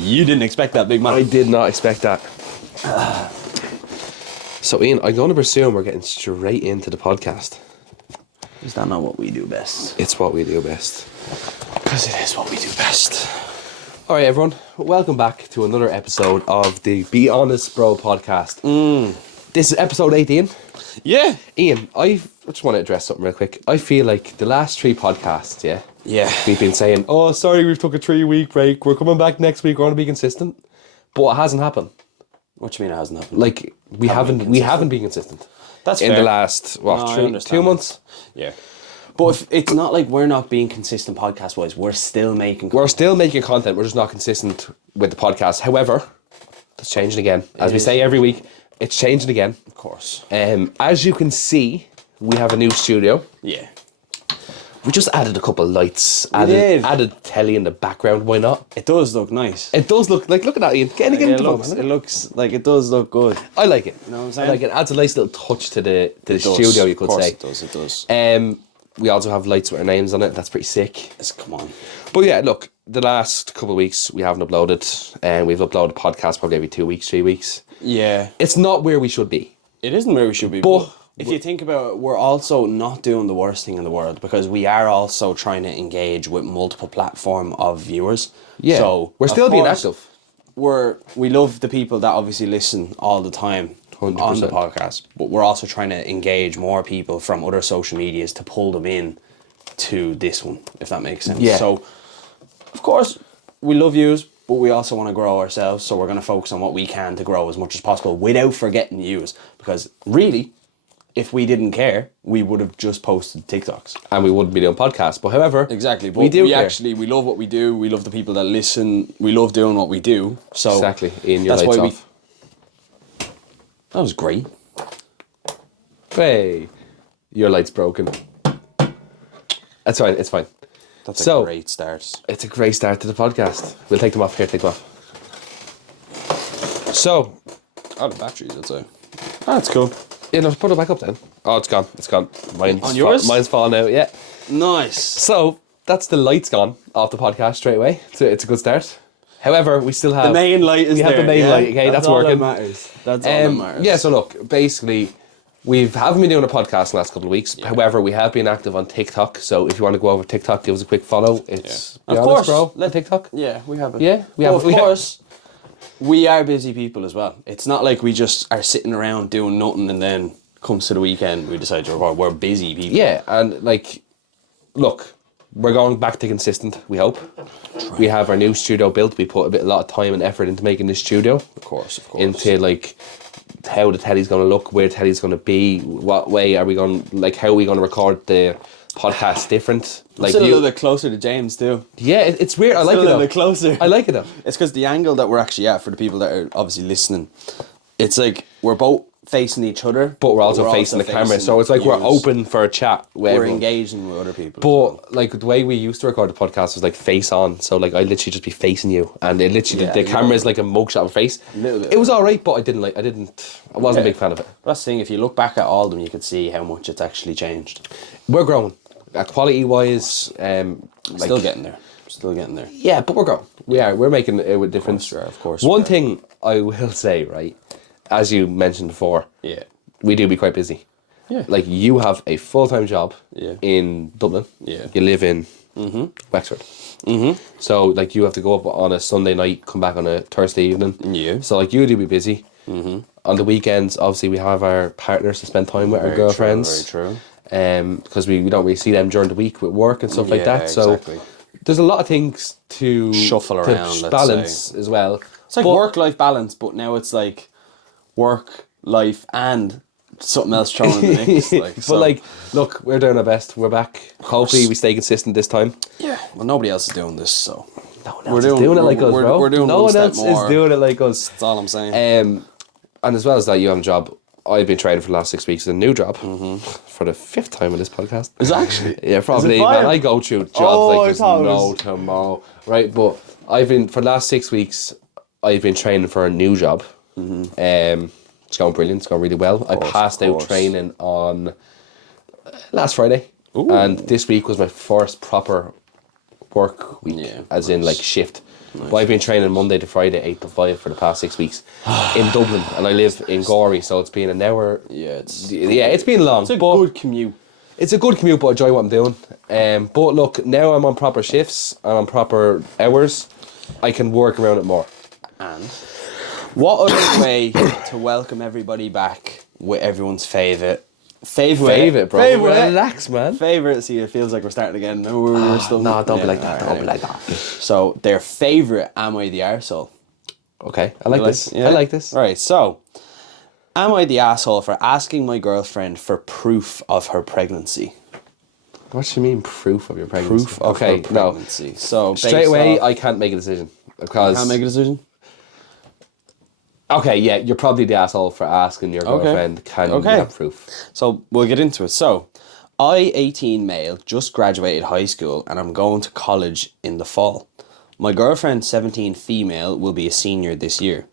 You didn't expect that, big man. I did not expect that. So, Ian, I'm going to presume we're getting straight into the podcast. Is that not what we do best? It's what we do best. Because it is what we do best. All right, everyone. Welcome back to another episode of the Be Honest Bro podcast. This is episode 18. Yeah. Ian, I just want to address something real quick. I feel like the last 3 podcasts, Yeah. we've been saying, oh, sorry, we've took a 3-week break. We're coming back next week. We're going to be consistent. But it hasn't happened. What do you mean it hasn't happened? Like, we haven't been consistent. That's in fair. the last, No, I 2 understand months? Yeah. But if it's not like we're not being consistent podcast-wise. We're still making We're still making content. We're just not consistent with the podcast. However, it's changing again. As we say every week, it's changing again. Of course. As you can see, we have a new studio. Yeah. We just added a couple of lights. did. Added telly in the background. Why not? It does look nice. It does look like, look at that, Ian. Get It into looks, the it looks like it does look good. I like it. You know what I'm saying? I like it. Adds a nice little touch to the It does. studio, you could Of course say. it does. We also have lights with our names on it. That's pretty sick. Come on. But yeah, look, the last couple of weeks we haven't uploaded, and we've uploaded podcasts probably every 2 weeks, 3 weeks. Yeah. It's not where we should be. It isn't where we should be. But if you think about it, we're also not doing the worst thing in the world because we are also trying to engage with multiple platform of viewers. Yeah, So we're of still being course, active. We love the people that obviously listen all the time 100%. on the podcast, but we're also trying to engage more people from other social medias to pull them in to this one, if that makes sense. Yeah. So, of course, we love yous, but we also want to grow ourselves, so we're going to focus on what we can to grow as much as possible without forgetting yous. Because really, if we didn't care, we would have just posted TikToks. And we wouldn't be doing podcasts. But however, Exactly. But we do care. we love what we do. We love the people that listen. We love doing what we do. So Exactly. Ian, your that's lights why off. That was great. Hey, your light's broken. That's fine. It's fine. That's So- a great start. It's a great start to the podcast. We'll take them off here. Take them off. So, Out of batteries, I'd say. That's cool. you know, put it back up then. Oh, it's gone. It's gone. Mine's On yours? Mine's fallen out. Yeah. Nice. So that's the lights gone off the podcast straight away. So it's a good start. However, we still have The main light is we have there. the main yeah? light. Okay, that's all working. That matters. That's all that matters. Yeah. So look, basically, we haven't been doing a podcast in the last couple of weeks. However, we have been active on TikTok. So if you want to go over to TikTok, give us a quick follow. It's Yeah. Be Of Honest, course. bro. TikTok. Yeah, we have it. Yeah, we But have- Of we have- course, we are busy people as well. It's not like we just are sitting around doing nothing and then comes to the weekend we decide to record. We're busy people. Yeah, and like, look, we're going back to consistent. We hope. We have our new studio built. We put a lot of time and effort into making this studio. Of course. Into like how the telly's going to look, where the telly's going to be, what way are we going, like how are we going to record the podcast different. Like It's a little bit closer to James too. yeah, it's weird. I like a it little though. bit closer. I like it though. It's because the angle that we're actually at, for the people that are obviously listening, it's like we're both facing each other, But we're also facing the camera, so it's like we're viewers. open for a chat. With We're everyone. engaging with other people. But like the way we used to record the podcast was like face on, so like I literally just be facing you, and it literally Yeah, the you camera know. is like a mugshot of a face. Little bit. It was all right, but I wasn't a big fan of it. That's the thing. If you look back at all of them, you could see how much it's actually changed. We're growing, quality wise. Like, Still getting there. Still getting there. yeah, but we're growing. We are. We're making it with difference. Of course. One thing I will say, right, as you mentioned before, Yeah. we do be quite busy. Yeah. Like you have a full-time job Yeah. in Dublin. Yeah. You live in Wexford. So like you have to go up on a Sunday night, come back on a Thursday evening. Yeah. So like you do be busy. On the weekends, obviously, we have our partners to spend time with, our girlfriends. Very true. Because we don't really see them during the week with work and stuff like Yeah, that. So exactly. there's a lot of things to Shuffle to around, let's balance as well. It's like But- work-life balance, but now it's like work, life, and something else thrown in the mix. Like, But so- like, look, we're doing our best. We're back. Hopefully, we stay consistent this time. yeah. Well, nobody else is doing this, so No one We're else is doing- doing it like us, we're- bro. we're doing no one one step else more. is doing it like us. that's all I'm saying. And as well as that, you have a job. I've been training for the last 6 weeks in a new job for the 5th time on this podcast. Is it actually? Yeah, probably. Is it Man, five? I go through jobs Oh, I like there's thought it no was- tomorrow, right? But I've been for the last 6 weeks. I've been training for a new job. It's going brilliant. It's going really well. I passed out course. training on last Friday, and this week was my first proper work week, Yeah, as in like shift. But I've been training Monday to Friday, 8 to 5 for the past 6 weeks in Dublin, and I live in Gorey, so it's been an hour. Yeah, it's been long. It's a but good commute. It's a good commute, but I enjoy what I'm doing. But look, now I'm on proper shifts, I'm on proper hours. I can work around it more. And what other way to welcome everybody back with everyone's favourite, bro. Relax, man. Favourite. See, it feels like we're starting again. No, we're still. No, don't be like that. alright, Don't be like that. So their favourite, am I the arsehole? Okay, I like this. Yeah? I like this. Right, so am I the asshole for asking my girlfriend for proof of her pregnancy? What do you mean, proof of your pregnancy? Proof of her pregnancy. So Straight away, I can't make a decision because. Can't make a decision. Okay, yeah, you're probably the asshole for asking your girlfriend, can you have proof? So we'll get into it. So I, 18 male, just graduated high school and I'm going to college in the fall. My girlfriend, 17 female, will be a senior this year.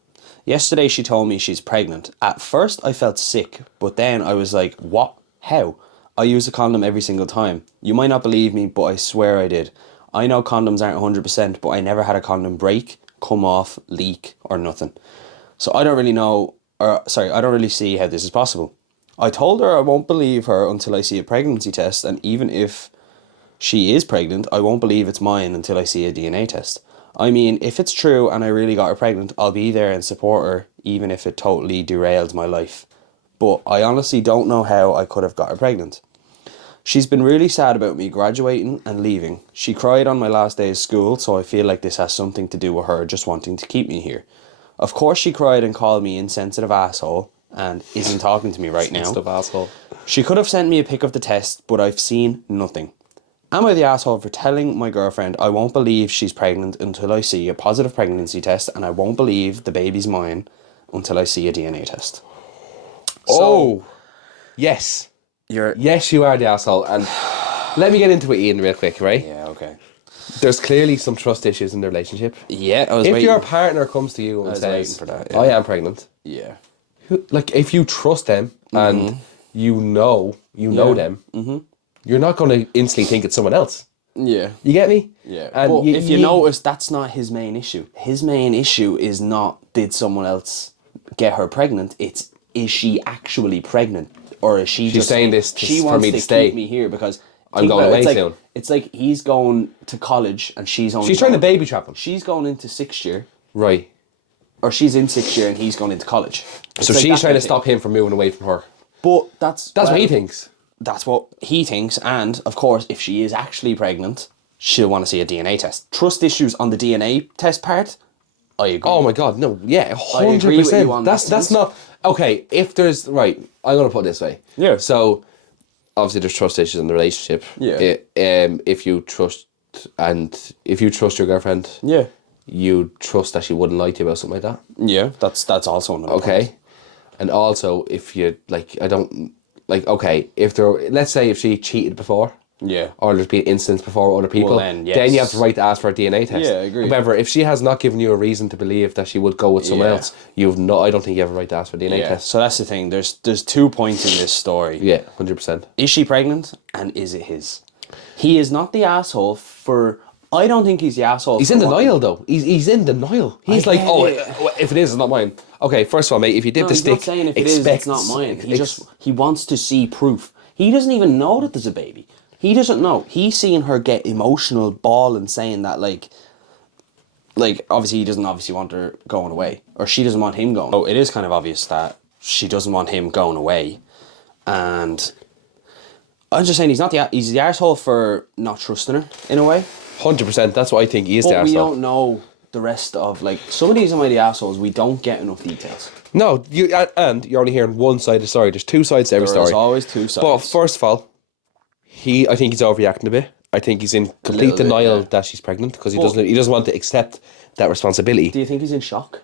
Yesterday she told me she's pregnant. At first I felt sick, but then I was like, what? How? I use a condom every single time. You might not believe me, but I swear I did. I know condoms aren't 100%, but I never had a condom break, come off, leak, or nothing. So I don't really see how this is possible. I told her I won't believe her until I see a pregnancy test, and even if she is pregnant, I won't believe it's mine until I see a DNA test. I mean, if it's true and I really got her pregnant, I'll be there and support her, even if it totally derails my life. But I honestly don't know how I could have got her pregnant. She's been really sad about me graduating and leaving. She cried on my last day of school, so I feel like this has something to do with her just wanting to keep me here. Of course she cried and called me insensitive asshole and isn't talking to me right now. Insensitive asshole. She could have sent me a pic of the test, but I've seen nothing. Am I the asshole for telling my girlfriend I won't believe she's pregnant until I see a positive pregnancy test, and I won't believe the baby's mine until I see a DNA test? Yes. You're... Yes, you are the asshole. And let me get into it, Ian, real quick, right? Yeah, okay. There's clearly some trust issues in the relationship. Yeah, I was If waiting. your partner comes to you and was says, waiting for that, yeah. I am pregnant, Yeah. like if you trust them and you know them, you're not going to instantly think it's someone else. Yeah. You get me? Yeah. And but if you notice, that's not his main issue. His main issue is not did someone else get her pregnant. It's is she actually pregnant, or is she just saying this she for wants me to to stay. keep me here because I'm going away soon. It's like he's going to college and she's trying to baby trap him. She's going into 6th year, Right. or she's in 6th year and he's going into college. It's So like she's that trying kind to of stop him from moving away from her. thing. But that's What he thinks. That's what he thinks, and of course, if she is actually pregnant, she'll want to see a DNA test. Trust issues on the DNA test part, I agree. Oh my god, no, yeah, I agree with you 100%. on that That's sense. not okay. If there's right, I'm gonna put it this way. Yeah. So obviously there's trust issues in the relationship. Yeah. If you trust your girlfriend, Yeah. you trust that she wouldn't lie to you about something like that. Yeah, that's also another Okay. point. And also if you if there, let's say if she cheated before. Yeah. Or there's been incidents before with other people, Well, then, yes. you have the right to ask for a DNA test. Yeah, I agree. However, if she has not given you a reason to believe that she would go with someone Yeah. else, I don't think you have a right to ask for a DNA Yeah. test. So that's the thing. There's 2 points in this story. Yeah, 100%. Is she pregnant, and is it his? He is not the asshole for. I don't think he's the asshole. He's for in wanting- denial though. He's in denial. He's like, get oh, it. if it is, it's not mine. Okay, first of all, mate, if you did No, the he's stick, not saying if it is, it's not mine. He wants to see proof. He doesn't even know that there's a baby. He doesn't know. He's seeing her get emotional, bawl, and saying that like obviously he doesn't want her going away, or she doesn't want him going. So it is kind of obvious that she doesn't want him going away, and I'm just saying he's the arsehole for not trusting her in a way. 100%. That's what I think. He is the But we arsehole. don't know the rest of some of these are the assholes. We don't get enough details. No, and you're only hearing one side of the story. There's two sides to every story. There's always two sides. But first of all, I think he's overreacting a bit. I think he's in complete little bit, denial yeah. that she's pregnant because he doesn't want to accept that responsibility. Do you think he's in shock?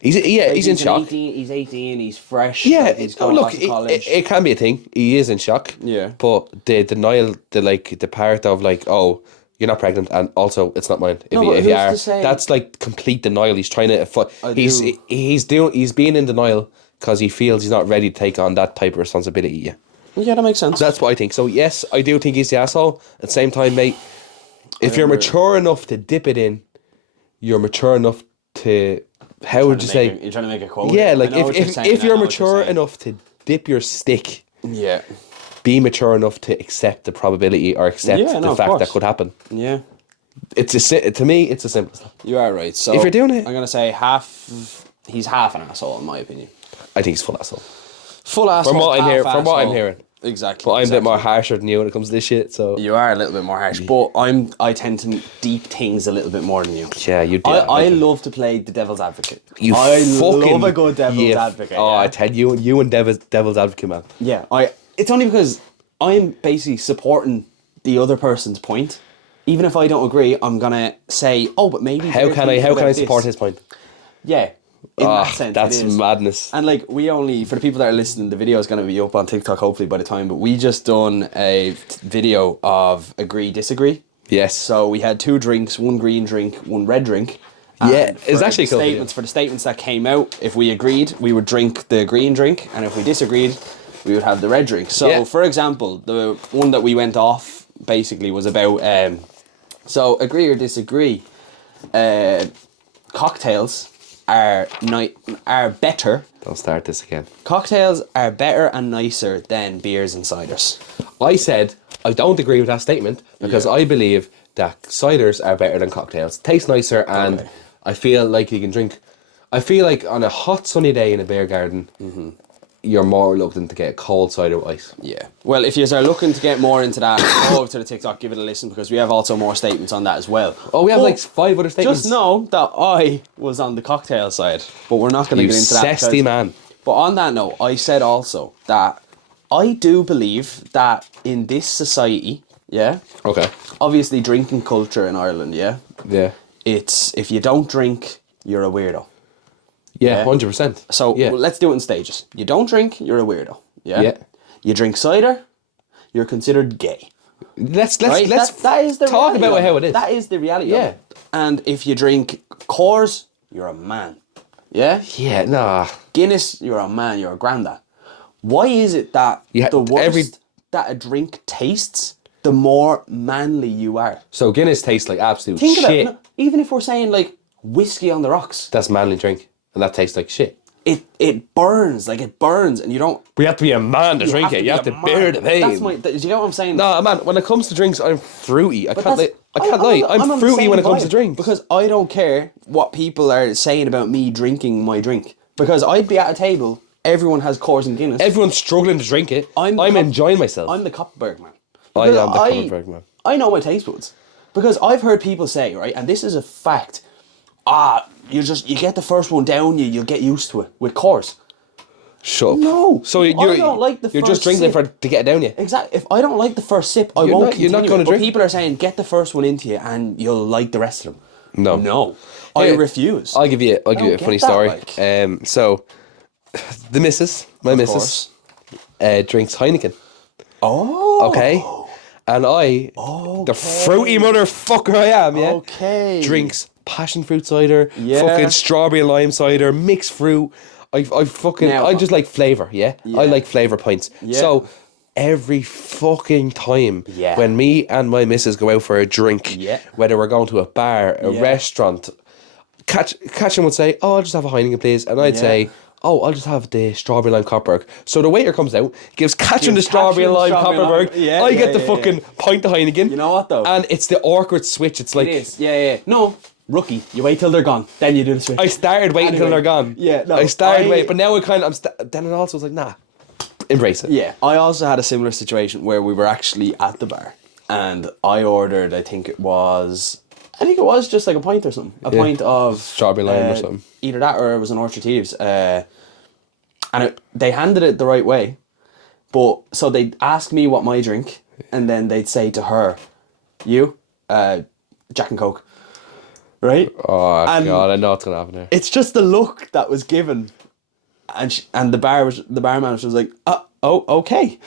He's in shock. 18, he's 18, he's fresh. Yeah, like, he's going back to college. it can be a thing. He is in shock. Yeah. But the denial, the part of oh, you're not pregnant, and also it's not mine. If No, you, but if you who's are, to say- that's like complete denial. He's trying to. I He's being in denial because he feels he's not ready to take on that type of responsibility yet. Yeah, that makes sense. That's what I think. So yes, I do think he's the asshole. At the same time, mate, if you're mature enough to dip it in, you're mature enough to, how would you say? You're trying to make a quote. Yeah, I like know what if saying, I you're know what mature saying. enough to dip your stick, Yeah. be mature enough to accept the probability or accept Yeah, no, the of fact that course. could happen. Yeah. To me, it's a simple stuff. You are right. So If you're doing it- I'm gonna say he's half an asshole in my opinion. I think he's full asshole. Full asshole. From what I'm half hearing, from what I'm asshole. hearing. Exactly. But I'm a bit more exactly. harsher than you when it comes to this shit. So You are a little bit more harsh, but I tend to deep things a little bit more than you. yeah, you do. I love to play the devil's advocate. You I fucking love a good devil's yeah. advocate. Oh, yeah. I tell you and devil's advocate, man. Yeah, it's only because I'm basically supporting the other person's point. Even if I don't agree, I'm gonna say, oh, but maybe How they're can I thinking about support this. his point? Yeah, in Ah, that sense, that's it is. madness. And like we only, for the people that are listening, the video is going to be up on TikTok hopefully by the time. But we just done a video of agree disagree. Yes. So we had 2 drinks, 1 green drink, 1 red drink. Yeah, And it's for actually a the cool video. statements. For the statements that came out, if we agreed, we would drink the green drink, and if we disagreed, we would have the red drink. So, Yeah. for example, the one that we went off basically was about. So agree or disagree. Cocktails are better. Don't start this again. Cocktails are better and nicer than beers and ciders. I said I don't agree with that statement because Yeah. I believe that ciders are better than cocktails. Taste nicer, and Okay. I feel like you can drink. I feel like on a hot sunny day in a beer garden, you're more reluctant to get a cold cider with ice. Yeah. Well, if you are looking to get more into that, go over to the TikTok, give it a listen because we have also more statements on that as well. Oh, we have But like 5 other statements. just know that I was on the cocktail side, but we're not going to You get into that. zesty because- man. But on that note, I said also that I do believe that in this society, yeah, Okay. obviously drinking culture in Ireland, yeah, Yeah. it's if you don't drink, you're a weirdo. Yeah. Yeah. 100%. So yeah. well, let's do it in stages. You don't drink, you're a weirdo. Yeah. Yeah. You drink cider, you're considered gay. let's Right? That is the talk reality about of how it is. That is the reality. Yeah. Of it. And if you drink Coors, you're a man. Yeah. Yeah. Nah. Guinness, you're a man. You're a granda. Why is it that Yeah, the worse every- that a drink tastes, the more manly you are? So Guinness tastes like absolute Think shit. about it. No, even if we're saying like whiskey on the rocks, That's manly drink, and that tastes like shit. it burns, like it burns, and you don't. We have to be a man to drink it. You have be to a bear man. the pain. That's my. Do you get what I'm saying? No, man. When it comes to drinks, I'm fruity. I can't that's- lie. I can't lie. I'm on the fruity same when it comes vibe to drinks. because I don't care what people are saying about me drinking my drink. Because I'd be at a table, everyone has Coors and Guinness. Everyone's struggling to drink it. I'm the Cop- enjoying myself. I'm the Koppenberg man. I am the Because Koppenberg man. I know my taste buds because I've heard people say, right, and this is a fact. You get the first one down, you'll get used to it with Coors. Shut up. No, So I don't like the you're just first drinking sip. to get it down you. Exactly. If I don't like the first sip, I You're won't not- you're continue. not gonna But drink. people are saying get the first one into you, and you'll like the rest of them. No. No, I Yeah, refuse. I'll give you a don't funny get that, story. like. So the missus, my missus, course. drinks Heineken. Oh, Okay. And I, the fruity motherfucker I am, yeah, Okay. drinks passion fruit cider, Yeah. fucking strawberry and lime cider, mixed fruit. I fucking, Now- I just like flavour, yeah? I like flavour pints. Yeah. So every fucking time Yeah. when me and my missus go out for a drink, Yeah. whether we're going to a bar, a Yeah. restaurant, Catchin would say, "Oh, I'll just have a Heineken, please," and I'd Yeah. say, "Oh, I'll just have the strawberry lime Koppenberg." So the waiter comes out, gives Catchin the Gives strawberry Catchin the lime strawberry Koppenberg. lime- yeah, I get yeah, the yeah, fucking pint of Heineken. You know what, though? And it's the awkward switch. It's like It is. Yeah. No, rookie. You wait till they're gone, then you do the switch. I started waiting till Anyway, they're gone. yeah, no, I started I- waiting, but now then it also was like, nah, embrace it. Yeah, I also had a similar situation where we were actually at the bar and I ordered, I think it was just like a pint or something. A pint of Strawberry lime or something. Either that or it was an Orchard Thieves. And they handed it the right way. But so they'd ask me what my drink and then they'd say to her, you, Jack and Coke. Right? Oh And- god, I know what's gonna happen here. It's just the look that was given. And the bar manager was like, oh, okay.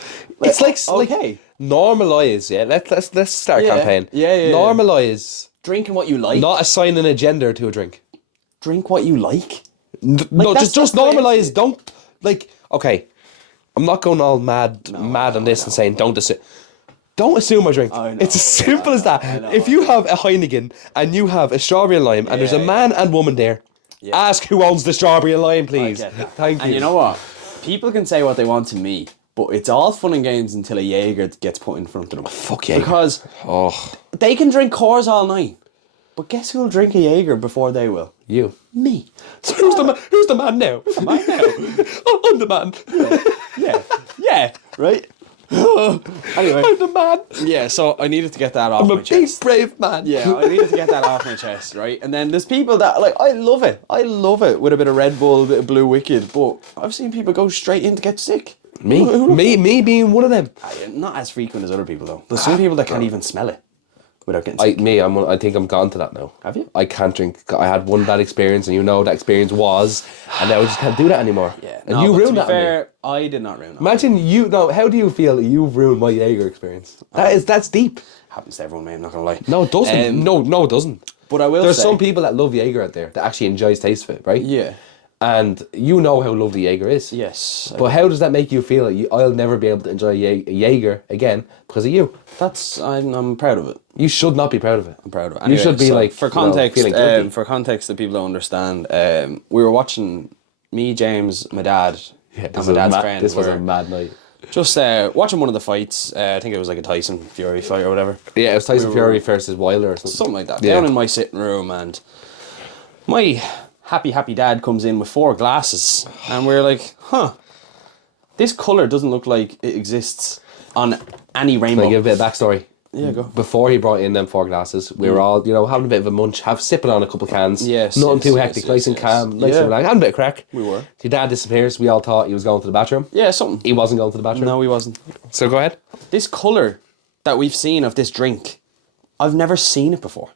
It's like okay. Normalize, yeah. Let's start a Yeah. campaign. Yeah. Normalize, Drinking what you like. not assigning a gender to a drink. Drink what you like. No, that's just the way normalize. it's- Don't like. Okay, I'm not going all mad on this and saying don't. Don't assume I drink. I know, It's as simple as that. I know, if you have a Heineken and you have a strawberry and lime and there's a Yeah, man and woman there, ask who owns the strawberry and lime, I please. get that. Thank you. And you know what? People can say what they want to me, but it's all fun and games until a Jaeger gets put in front of them. Fuck Jaeger. Because Oh, they can drink Coors all night, but guess who'll drink a Jaeger before they will? you. Me. So who's the man now? I know. Oh, I'm the man. Yeah, right? Anyway. I'm the man. Yeah, so I needed to get that off I'm my a big, chest. brave man. Yeah, I needed to get that off my chest, right? And then there's people that, like, I love it with a bit of Red Bull, a bit of Blue Wicked, but I've seen people go straight in to get sick. Me being one of them. Not as frequent as other people, though. There's some people that can't even smell it without getting sick. I think I'm gone to that now. Have you? I can't drink. I had one bad experience, and you know that experience was, and now I just can't do that anymore. Yeah, and you ruined that. To be on me. fair, I did not ruin that. Imagine you. No, how do you feel? You've ruined my Jaeger experience. That's deep. Happens to everyone, mate. I'm not gonna lie. No, it doesn't. No, it doesn't. But I will There's say, some people that love Jaeger out there that actually enjoys taste of it, right? Yeah. And you know how lovely Jaeger is. Yes. But how does that make you feel? I'll never be able to enjoy a Jaeger again because of you. I'm proud of it. You should not be proud of it. I'm proud of it. You should be so like, for you know, context, feeling guilty. for context that people don't understand. We were watching me, James, my dad, and my dad's friend. This was were a mad night. just watching one of the fights. I think it was like a Tyson Fury fight or whatever. Yeah, it was Tyson We were- Fury versus Wilder or something. Something like that. Yeah. Down in my sitting room, and my happy dad comes in with 4 glasses, and we're like, this colour doesn't look like it exists on any rainbow. Can I give a bit of backstory? Yeah, go. Before he brought in them 4 glasses, we were all, having a bit of a munch, sipping on a couple cans. Yes, Nothing yes, too yes, hectic, yes, nice and yes. calm, nice Yeah. and relaxed, having a bit of crack. We were. Your dad disappears. We all thought he was going to the bathroom. Yeah, something. He wasn't going to the bathroom. No, he wasn't. So go ahead. This colour that we've seen of this drink, I've never seen it before.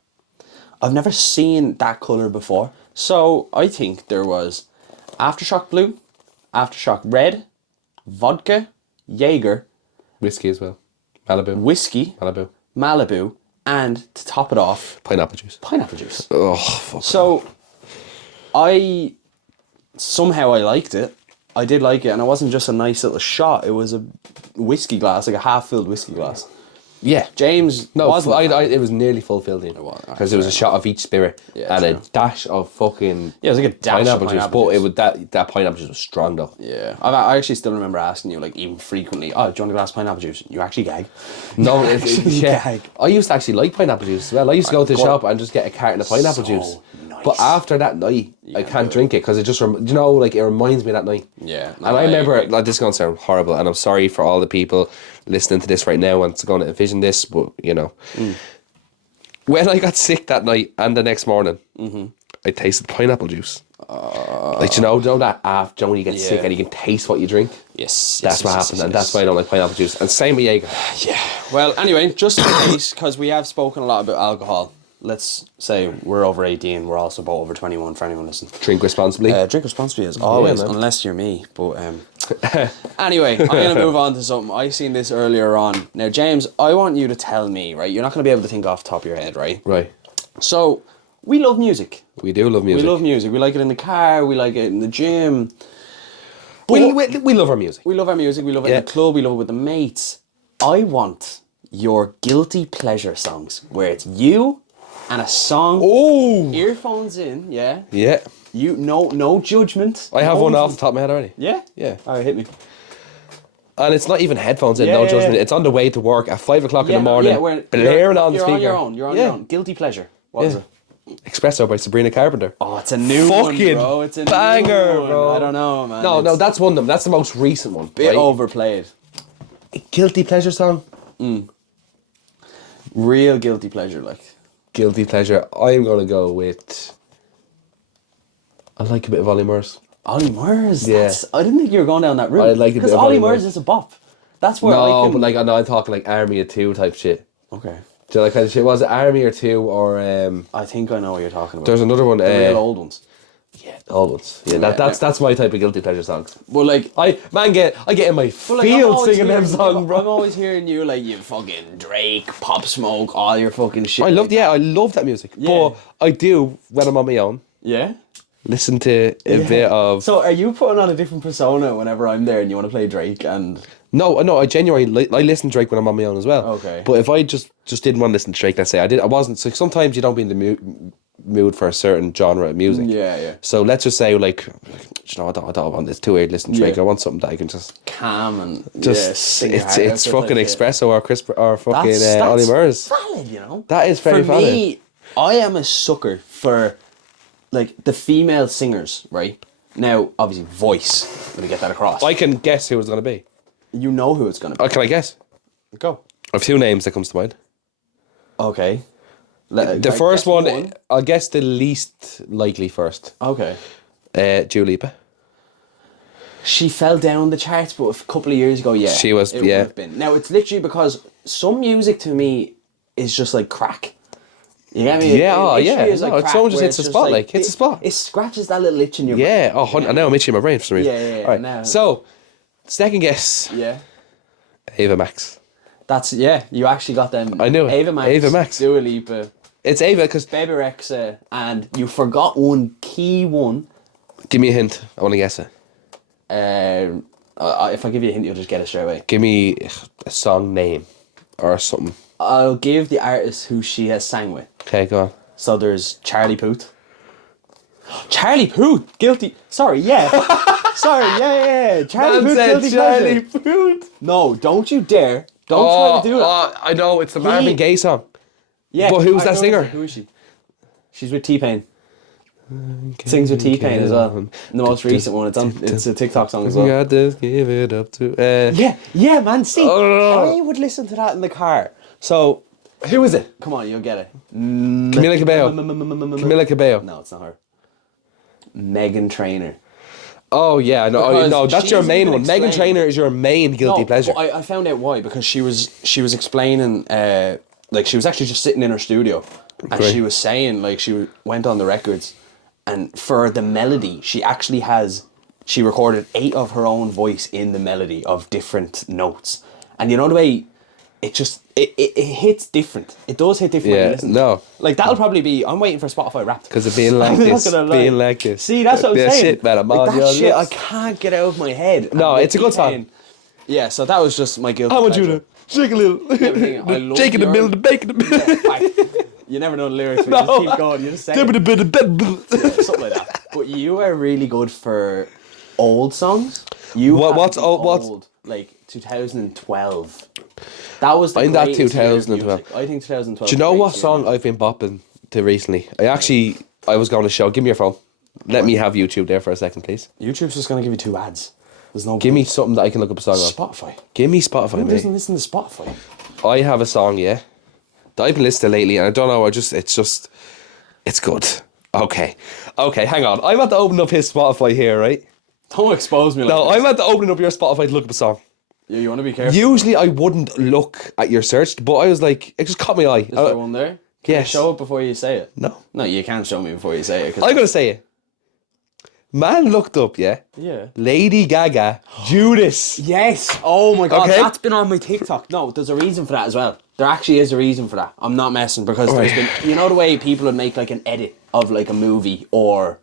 I've never seen that colour before. So I think there was Aftershock Blue, Aftershock Red, vodka, Jaeger, Whiskey as well. Malibu. whiskey, Malibu, and to top it off, Pineapple juice. pineapple juice. Oh, fuck. So I liked it. I did like it, and it wasn't just a nice little shot. It was a whiskey glass, like a half-filled whiskey glass. Yeah. James No, wasn't. it was nearly full filled in. was, Because it was a shot of each spirit Yeah, and a true. dash of fucking Yeah, it was like a dash of pineapple juice. pineapple But juice. it was that pineapple juice was strong though. Yeah, I actually still remember asking you, like, even frequently, oh, do you want a glass of pineapple juice? You actually gag. No, yeah. Gag. I used to actually like pineapple juice as well. I used to go to the Go- shop and just get a carton of pineapple So juice. nice. But after that night, I can't can't do it. drink it because it just, like, it reminds me of that night. Yeah. And I remember, like, this is going to sound horrible, and I'm sorry for all the people listening to this right now and going to envision this, but, When I got sick that night and the next morning, I tasted pineapple juice. Like, that after when you get sick Yeah. and you can taste what you drink? Yes. That's what happened, and that's why I don't like pineapple juice. And same with Jaeger. Yeah. Well, anyway, just in case, because we have spoken a lot about alcohol, let's say we're over 18, we're also both over 21 for anyone listening. Drink responsibly. Drink responsibly as always, man. unless you're me. But anyway, I'm going to move on to something. I seen this earlier on. Now, James, I want you to tell me, right? You're not going to be able to think off the top of your head, right? Right. So, we love music. We do love music. We love music. We like it in the car. We like it in the gym. We love our music. We love our music. We love it in the club. We love it with the mates. I want your guilty pleasure songs where it's you and a song. Oh! Earphones in, yeah. Yeah. You no judgment. I have No one off judgment. the top of my head already. Yeah? Yeah. Alright, hit me. And it's not even headphones in, Yeah, no yeah, judgment. yeah. It's on the way to work at 5 o'clock in the morning, blaring on the you're speaker. on your own. You're on your own. Guilty pleasure. What is it? Espresso by Sabrina Carpenter. Oh, it's a new one, Fucking bro. It's a banger, new one. bro. I don't know, man. No, It's that's one of them. That's the most recent one. a bit right? overplayed. Guilty pleasure song? Real guilty pleasure, like. Guilty pleasure. I'm going to go with... I like a bit of Ollie Murs. Ollie Murs. Yeah. I didn't think you were going down that route. I like a bit because of Ollie Ollie Murs Murs. is a bop. That's where I No, can. but like, no, I'm talking like Army of Two type shit. Okay. Do you know that kind of shit? Was it Army or Two or... I think I know what you're talking about. There's another one. the real old ones. Yeah, old ones. Yeah, that's my type of guilty pleasure songs. But like, I get in my but, like, I'm field always singing them hearing- songs, bro. I'm always hearing you like you fucking Drake, Pop Smoke, all your fucking shit. I like love that music. Yeah. But I do when I'm on my own. Yeah. Listen to a bit of. So are you putting on a different persona whenever I'm there and you want to play Drake and... No, I genuinely I listen to Drake when I'm on my own as well. Okay. But if I just didn't want to listen to Drake, let's say I wasn't. So sometimes you don't be in the mood for a certain genre of music. Yeah. So let's just say like, you know, I don't want this too weird. Listen to Drake. Yeah. I want something that I can just Calm and just sing your it's heart out it's to, fucking like, Espresso or Chris or fucking That's Ollie Murs. valid, you know. That is very For valid. me, I am a sucker for like the female singers, right? Now, obviously, voice. Let me get that across. I can guess who it's gonna be. You know who it's gonna be. Oh, can I guess? Go. I have two names that comes to mind. Okay. The first one, I'll guess the least likely first. Okay. Dua Lipa. She fell down the charts, but a couple of years ago, yeah. She was, it yeah. would have been. Now, it's literally because some music to me is just like crack. You get me? Yeah, It literally is no, like it's crack, someone just where hits it's the spot, like, hits the spot. It scratches that little itch in your Yeah, brain. I know I'm itching my brain for some reason. Yeah, Right. now- So, second guess, Yeah. Ava Max. That's, yeah, you actually got them. I knew it. Ava Max. Ava Max. Dua Lipa. It's Ava because Baby Rexha, and you forgot one key one. give me a hint. I want to guess it. If I give you a hint, you'll just get it straight away. Give me a song name or something. I'll give the artist who she has sang with. Okay, go on. So there's Charlie Puth. Charlie Puth, guilty. Sorry, yeah. Sorry, yeah. Charlie Puth, guilty pleasure. Puth. No, don't you dare. Don't try to do it. I know it's the Marvin Gaye song. Yeah. but who's I that know singer? Who is she? She's with T-Pain. Sings with T-Pain as well. And the most recent one, it's a TikTok song as well. Got to give it up to. Yeah, man. See, Oh. I would listen to that in the car. So, Who is it? come on, you'll get it. Camila Cabello. Camila Cabello. No, it's not her. Megan Trainor. Oh yeah, I know. Oh, Because no, that's she's your main even one. Megan explained- Trainor is your main guilty pleasure. But I found out why, because she was explaining like she was actually just sitting in her studio and Great. she was saying like went on the records, and for the melody she recorded 8 of her own voice in the melody of different notes, and you know the way it just it hits different. It does hit different when you Yeah, listen. no. Like that'll probably be. I'm waiting for Spotify Wrapped. Because of being like I'm not this, gonna lie. being like this. See, that's what I'm Yeah, saying. shit, man, I'm like, on that your shit, I lips. can't get out of my head. No, And it's a good song. T-Pain- Yeah, so that was just my guilty I want pleasure. you to shake a little. I love Shake in the your- middle, the bacon in the middle. Right. You never know the lyrics, but you just keep going. You just say it. Something like that. But you are really good for old songs. What's old? Like 2012. That was the I'm that greatest year of 2012. music. I think 2012. Do you know was what the song greatest I've been bopping to recently? I was going to show. Give me your phone. Let me have YouTube there for a second, please. year. YouTube's just going to give you 2 ads. There's no Give me something that I can look up a song on. Spotify. Give me Spotify, Who mate. doesn't listen to Spotify? I have a song, yeah, that I've been listening to lately, and I don't know. It's good. Okay, hang on. I'm about to open up his Spotify here, right? Don't expose me like No, this. I'm about to open up your Spotify to look up a song. Yeah, you want to be careful. Usually, I wouldn't look at your search, but I was like, it just caught my eye. Is there one there? Can yes. you show it before you say it? No, No, you can't show me before you say it. 'cause- I'm gonna say it. Man looked up, yeah. Yeah. Lady Gaga, Judas. Yes. Oh my god, Okay. that's been on my TikTok. No, there's a reason for that as well. There actually is a reason for that. I'm not messing because there's been, you know the way people would make like an edit of like a movie or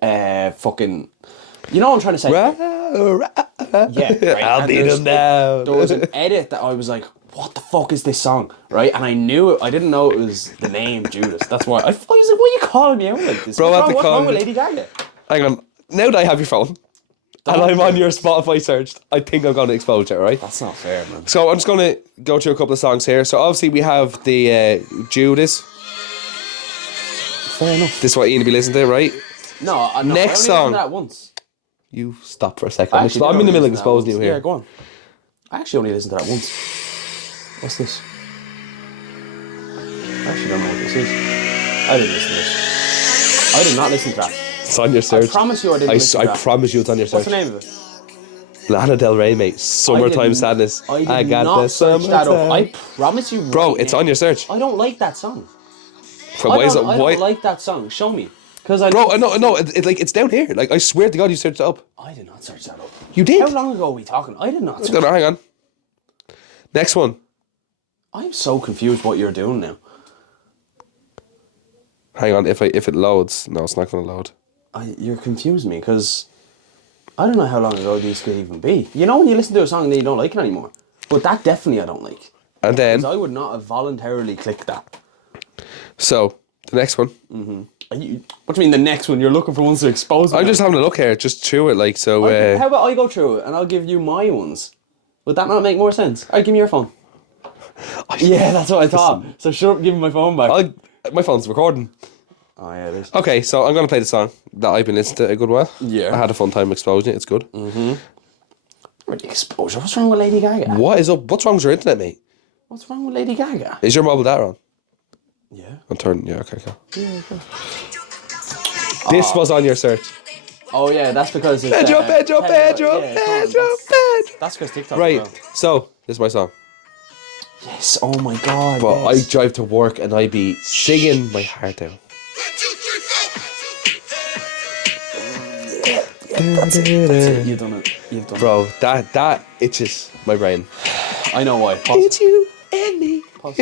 fucking, you know what I'm trying to say? Yeah, right. I'll And beat there's- him down. There was an edit that I was like, what the fuck is this song? Right? And I knew it. I didn't know it was the name Judas. That's why I was like, what are you calling me out like this? Bro, I have to What's call wrong with you- Lady Gaga? Hang on. Now that I have your phone, and I'm on your Spotify search, I think I'm going to expose it, right? That's not fair, man. So I'm just going to go through a couple of songs here. So obviously we have the Judas. Fair enough. This is what Ian will be listening to, right? No, Next I only listened song. to that once. You stop for a second. I actually I'm did in the only middle of listen to that exposing you once. here. Yeah, go on. I actually only listened to that once. What's this? I actually don't know what this is. I didn't listen to this. I did not listen to that. It's on your search. I promise you I didn't listen to that. promise you it's on your search. What's the name of it? Lana Del Rey, mate. Summertime did- Sadness. I did not search that up. I promise you. Bro, right it's now, on your search. I don't like that song. Bro, I why is it? don't Why? like that song. Show me. Because I. Bro, no, it's down here. Like, I swear to God, you searched it up. I did not search that up. You did. How long ago are we talking? I did not. No, Search. no, hang on. Next one. I'm so confused what you're doing now. Hang on, if it loads. No, it's not going to load. You're confusing me because I don't know how long ago these could even be. You know when you listen to a song and then you don't like it anymore? But that definitely I don't like. And then, Because I would not have voluntarily clicked that. so, the next one. What do you mean the next one? You're looking for ones to expose me I'm on? just having a look here, just through it, like, so, How about I go through it and I'll give you my ones? Would that not make more sense? Alright, give me your phone. Yeah, that's what I thought. So shut up, give me my phone back. my phone's recording. Oh yeah, it is. Okay, so I'm going to play the song that I've been listening to a good while. Yeah. I had a fun time exposing it, it's good. Really exposure. What's wrong with Lady Gaga? What is up? What's wrong with your internet, mate? What's wrong with Lady Gaga? Is your mobile data on? Yeah. I'm turning, yeah, okay, cool. This was on your search. Oh yeah, that's because it's Pedro. That's because TikTok. Right, As well. so, this is my song. Yes. Oh my god. But I yes. drive to work and I be singing my heart out. That's it. You've done it. You've done Bro, that itches my brain. it. I know why. Pause. It's you and me. Pause.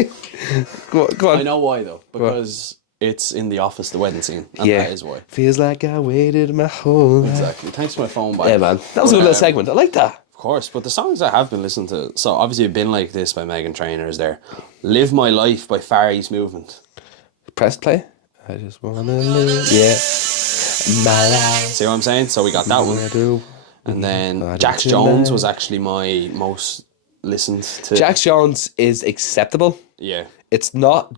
Go on. I know why though, because it's in The Office, the wedding scene, and Yeah. that is why. Feels like I waited my whole life. Exactly. Thanks for my phone back. Yeah, man. That was a good little segment. I like that. Of course, but the songs I have been listening to, so obviously Been Like This by Megan Trainor is there. Live My Life by Far East Movement. Press play. I just wanna live. Yeah. My life. See what I'm saying? So we got that one. I do. And then I Jax do Jones tonight. was actually my most listened to. Jax Jones is acceptable. Yeah. It's not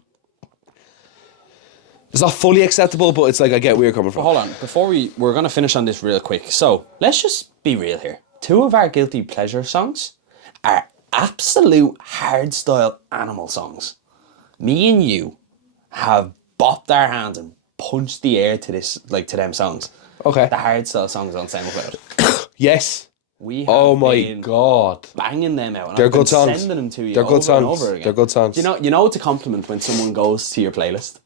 fully acceptable, but it's like I get where you're coming from. Hold on, before we're going to finish on this real quick. So, let's just be real here. Two of our Guilty Pleasure songs are absolute hardstyle animal songs. Me and you have bopped our hands and punched the air to this, like to them songs. Okay. The hardstyle songs on SoundCloud. Yes. We have Oh my been god. banging them out. And They're I've been good songs. Sending them to you They're good over songs. and over again. They're good songs. You know it's a compliment when someone goes to your playlist.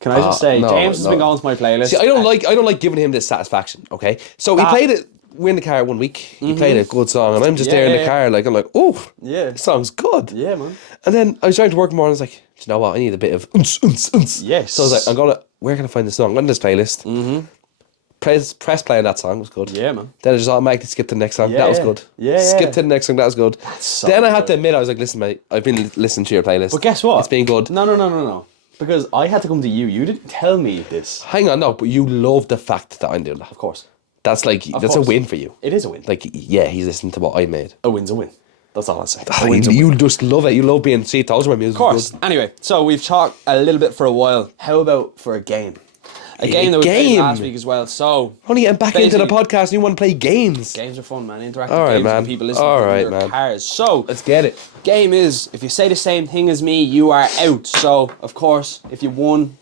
Can I just say, no, James has no. been going to my playlist. See, I don't like giving him this satisfaction, okay? So he played it, we're in the car one week, he played a good song, and I'm just there in the car, like, I'm like, oh, Yeah. this song's good. Yeah, man. And then I was trying to work more, and I was like, do you know what, I need a bit of uns. Yes. So I was like, where can I find this song? Went in this playlist. Press play on that song, was good. Yeah, man. Then I just automatically skipped to the next song, Yeah, that was yeah. good. Yeah, Skipped yeah. to the next song, that was good. so Then I had good. to admit, I was like, listen mate, I've been listening to your playlist. But guess what? It's been good. No. Because I had to come to you. You didn't tell me this. Hang on, no, but you love the fact that I'm doing that. Of course. That's like, that's course. a win for you. It is a win. Like, yeah, he's listening to what I made. A win's a win. That's all I say. A win's a You win. just love it. You love being, see, told you my music. Of course. Anyway, so we've talked a little bit for a while. How about for a game? A game that we played game? last week as well. So, Only getting back into the Basically- podcast and you want to play games. games are fun, man. Interactive All right, games man. with people listening All to right, their man. cars. So, Let's get it. game is, if you say the same thing as me, you are out. So, of course, if you won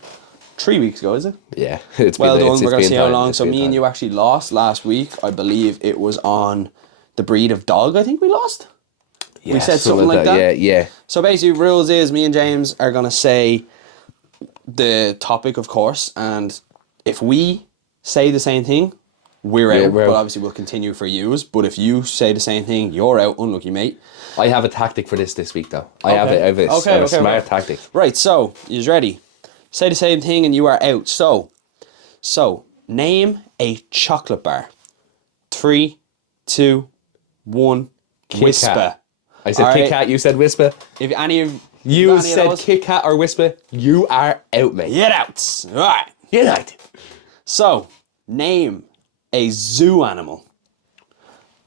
3 weeks ago, is it? Yeah. It's Well been, done. it's We're going to been see how time. long. It's So been me and time. you actually lost last week. I believe it was on the breed of dog. I think we lost. Yeah, we said something like that. Yeah. So basically, rules is me and James are going to say the topic, of course, and if we say the same thing, we're Yeah, out. we're But out. obviously, we'll continue for yous. But if you say the same thing, you're out. Unlucky, mate. I have a tactic for this week, though. I have Okay. a Okay, smart okay. tactic. Right. So, you ready? Say the same thing, and you are out. So name a chocolate bar. 3, 2, 1. Kit Whisper. Kat. I said All Kit right. Kat, you said Whisper. If any of You got any of said those? Kit Kat or Whisper. You are out, mate. Get out. All right. Get out. So, name a zoo animal.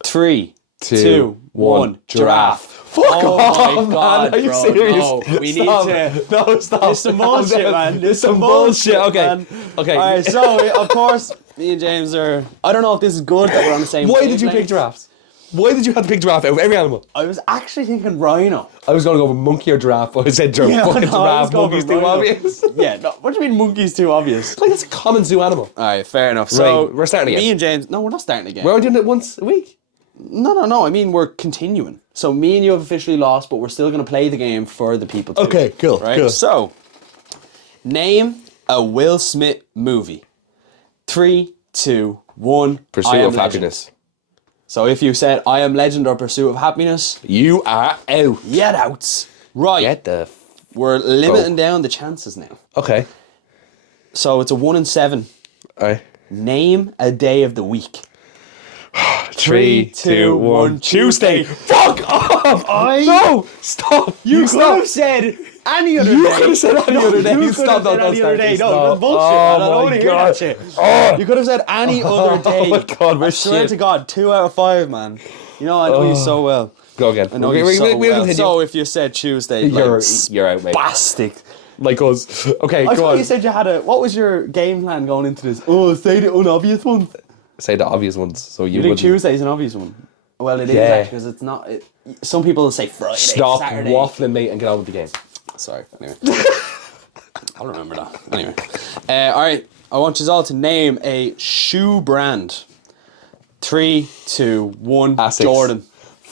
3, Two, 2, 1. one. Giraffe. Fuck off, my God, man. Are you bro, serious? no. We need Stop. to- No, stop. It's some bullshit, man. It's some bullshit. Okay. man. Okay. All right, so, of course, me and James are... I don't know if this is good that we're on the same Why did you pick wavelength. giraffes? Why did you have to pick giraffe out of every animal? I was actually thinking rhino. I was going to go with monkey or giraffe, but I said I know, I was giraffe. going Monkey's for too rhino. obvious. Yeah, no, what do you mean monkey's too obvious? Like, it's a common zoo animal. Alright, fair enough. So, Right, we're starting again. Me and James... No, we're not starting again. We're only doing it once a week. No. I mean, we're continuing. So, me and you have officially lost, but we're still going to play the game for the people too. Okay, cool, Right? cool. So, name a Will Smith movie. 3, 2, 1. Pursuit I Am of Legend. happiness. So, if you said I Am Legend or Pursuit of Happiness, You are out. get out. Right. Get the. We're limiting down the chances now. Okay. So, it's a 1 in 7. Alright. Name a day of the week. 3, 2, 1. Tuesday. Fuck off! No! Stop! You could stop! have said any other You day. could have said any other day. You could Stop, have said no, any don't other start day. this. No, No. that's bullshit. Oh man. I don't my want to hear God. that shit. Oh. You could have said any other day. Oh my God, we're I swear shit. to God, 2 out of 5, man. You know, I know you so well. Go again. I know Okay, you so we'll well. continue. So if you said Tuesday, You're out, mate. spastic. Like us. Okay, I go thought on. you said you had a. What was your game plan going into this? Oh, say the unobvious one. Say the obvious ones, so you You think wouldn't. Tuesday's an obvious one? Well, it is Yeah. actually because it's not. Some people say Friday, Stop Saturday. waffling, mate, and get on with the game. Sorry. Anyway, I'll remember that. Anyway, all right. I want you all to name a shoe brand. 3, 2, 1. Asics. Jordan.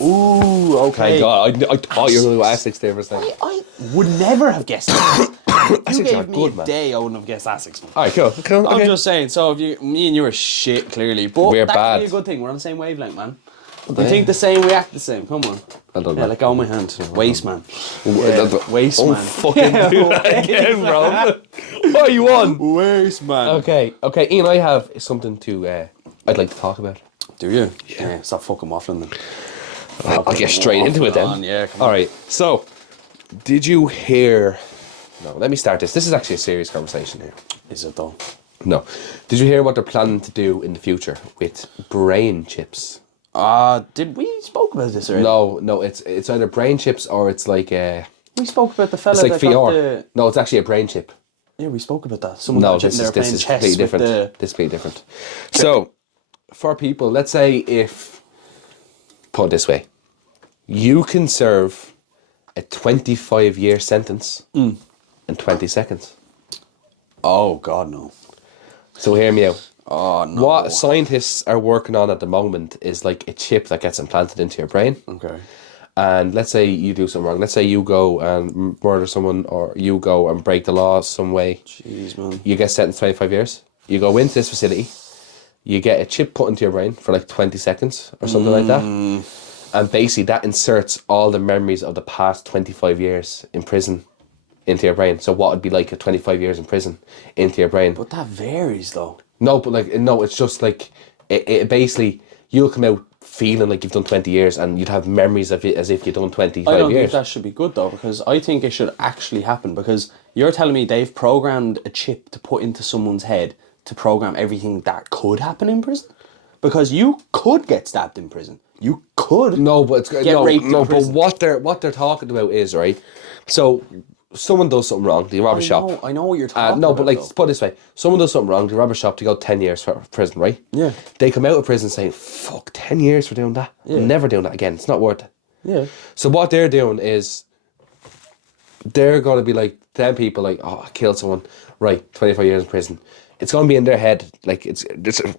Ooh, okay. Thank God. I thought you were going to Asics there for a second. I would never have guessed that. You Asics are gave me good, a man. day, I wouldn't have guessed Asics. Man. Alright, cool. I'm Okay. just saying. So if me and you are shit, clearly, but We're that bad. could be a good thing. We're on the same wavelength, man. We think the same, we act the same. Come on. Well done, Yeah, man. let go of my hand. Waste man. Waste man. Oh, fucking do that again, bro. What are you on? Waste man. Okay, Ian, I have something to, I'd like to talk about. Do you? Yeah. Stop fucking waffling then. I'll get straight into it then. On, yeah, come on. Alright, so, did you hear... No, let me start this. This is actually a serious conversation here. Is it though? No. Did you hear what they're planning to do in the future with brain chips? Did we spoke about this already? No, it's either brain chips or it's like We spoke about the fella it's like that got VR. the... No, it's actually a brain chip. Yeah, we spoke about that. Someone No, got a chip this and they is were this playing is chess completely with different. This is completely different. So, for people, let's say if put it this way, you can serve a 25-year sentence in 20 seconds. Oh, God, no. So hear me out. Oh, no. What scientists are working on at the moment is like a chip that gets implanted into your brain. Okay. And let's say you do something wrong. Let's say you go and murder someone, or you go and break the law some way. Jeez, man. You get sentenced 25 years. You go into this facility. You get a chip put into your brain for like 20 seconds or something like that. And basically that inserts all the memories of the past 25 years in prison into your brain. So what would be like a 25 years in prison into your brain. But that varies, though. No, but like, no, it's just like, it basically, you'll come out feeling like you've done 20 years and you'd have memories of it as if you've done 25 I don't years. think that should be good, though, because I think it should actually happen, because you're telling me they've programmed a chip to put into someone's head to program everything that could happen in prison? Because you could get stabbed in prison. You could No, but it's, get raped in no, but prison. what they're talking about is, right, so someone does something wrong, they rob a shop. I know what you're talking No, about. but like, though. put it this way, someone does something wrong, they rob a shop, they go 10 years for prison, right? Yeah. They come out of prison saying, fuck, 10 years for doing that. Yeah. Never doing that again, it's not worth it. Yeah. So what they're doing is, they're going to be like, them people like, oh, I killed someone, right, 25 years in prison. It's going to be in their head, like, it's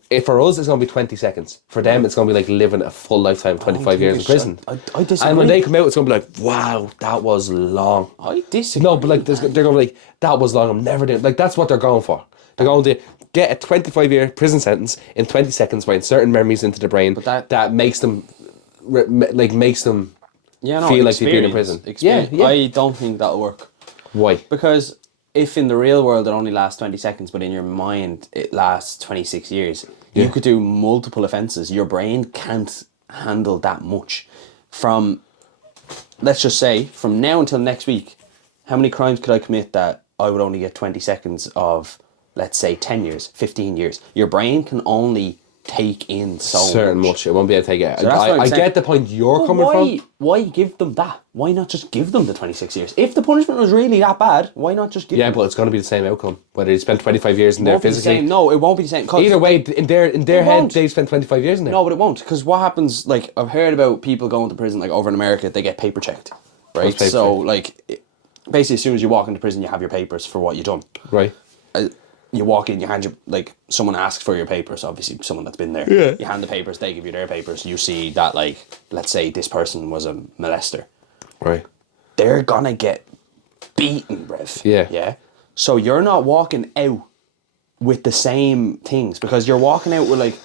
if for us, it's going to be 20 seconds. For them, it's going to be like living a full lifetime, 25 years in prison. I disagree. And when they come out, it's going to be like, wow, that was long. I disagree. No, but like, they're going to be like, that was long, I'm never doing, like, that's what they're going for. They're going to get a 25-year prison sentence in 20 seconds by inserting memories into the brain that makes them, makes them feel like they've been in prison. Experience. Yeah. I don't think that'll work. Why? Because if in the real world it only lasts 20 seconds, but in your mind it lasts 26 years, you could do multiple offences. Your brain can't handle that much. From, let's just say, from now until next week, how many crimes could I commit that I would only get 20 seconds of, let's say, 10 years, 15 years? Your brain can only take in so Certain much. It won't be able to take it. So that's what I'm I saying. get the point you're But coming why, from. why give them that? Why not just give them the 26 years? If the punishment was really that bad, why not just give Yeah, them? but it's going to be the same outcome. Whether you spend 25 years in It there won't be the physically. same. No, it won't be the same. 'Cause- Either way, in their It head, won't. they spent 25 years in there. No, but it won't. Because what happens, like, I've heard about people going to prison, like, over in America, they get paper checked. Right? What's paper So, checked? like, basically, as soon as you walk into prison, you have your papers for what you've done. Right. You walk in, you hand your, like, someone asks for your papers, obviously, someone that's been there. Yeah. You hand the papers, they give you their papers. You see that, like, let's say this person was a molester. Right. They're gonna get beaten, bruv. Yeah. Yeah. So you're not walking out with the same things, because you're walking out with, like,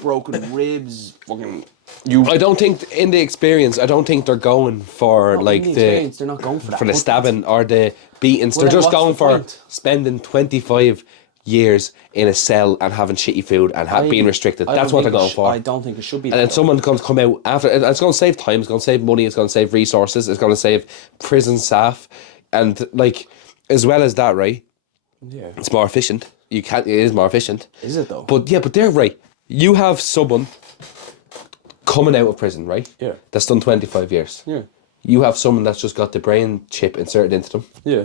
broken ribs, fucking... I don't think in the experience, I don't think they're going for like in the the experience, they're not going for that. for the But stabbing or the beatings. Well, they're then just what's going the for point? spending 25 years in a cell and having shitty food and being restricted. I That's don't what they're think going for. I don't think it should be. And then someone come out after, and it's going to save time, it's going to save money, it's going to save resources, it's going to save prison staff, and like, as well as that, right? Yeah. It's more efficient. It is more efficient. Is it though? But yeah, but they're right. You have someone coming out of prison, right? Yeah. That's done 25 years. Yeah. You have someone that's just got the brain chip inserted into them. Yeah.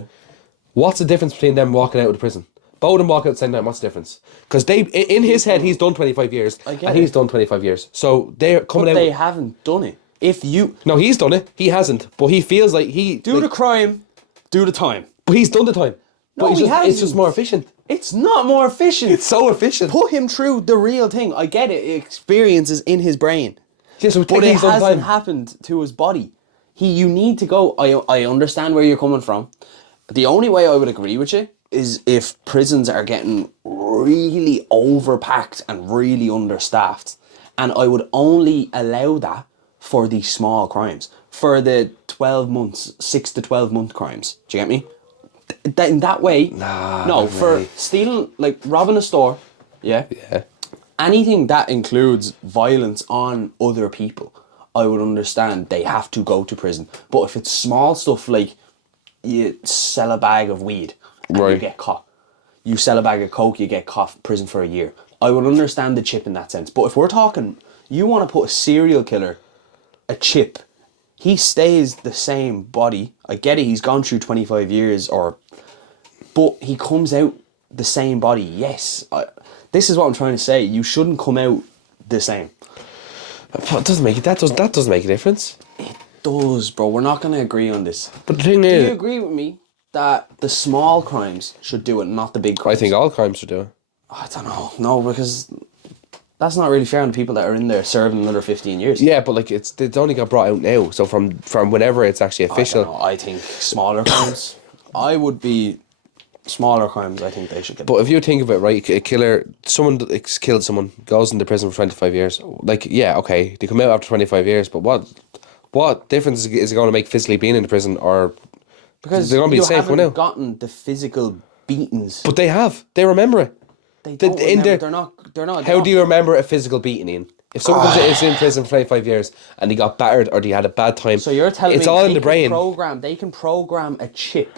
What's the difference between them walking out of the prison? Both of them walk out at the same time. What's the difference? Because in his head, he's done 25 years, and he's done 25 years. So they're coming But out. they haven't done it. If you No, he's done it. He hasn't. But he feels like he do the crime, do the time. But he's done the time. No, but he it's hasn't. just more efficient. It's not more efficient. It's so efficient. Put him through the real thing. I get it. Experiences in his brain. Yeah, so But it he's done hasn't time. happened to his body. You need to go. I understand where you're coming from. The only way I would agree with you is if prisons are getting really overpacked and really understaffed. And I would only allow that for the small crimes. For the 12 months, 6 to 12 month crimes. Do you get me? In that way, no, for stealing, like robbing a store, yeah, anything that includes violence on other people, I would understand they have to go to prison. But if it's small stuff like you sell a bag of weed and you Right. get caught, you sell a bag of coke, you get caught, prison for a year, I would understand the chip in that sense. But if we're talking, you want to put a serial killer, a chip, he stays the same body. I get it, he's gone through 25 years but he comes out the same body. Yes, this is what I'm trying to say. You shouldn't come out the same. That doesn't make a difference. It does, bro. We're not going to agree on this. But the thing Do you is, agree with me that the small crimes should do it, not the big I crimes? think all crimes should do it. I don't know. No, because that's not really fair on the people that are in there serving another 15 years. Yeah, but like it's only got brought out now. So from whenever it's actually official. I don't know. I think smaller crimes. I would be smaller crimes. I think they should get. But if you think of it, right, a killer, someone killed someone, goes into prison for 25 years. Like, yeah, okay, they come out after 25 years, but what difference is it going to make physically being in the prison, or because they're going to be you safe haven't now? gotten the physical beatings. But they remember it. They don't remember. They're not. How do you remember a physical beating, Ian? If someone is in prison for 25 years and he got battered or he had a bad time, So you're telling it's me all in they the brain. They can program a chip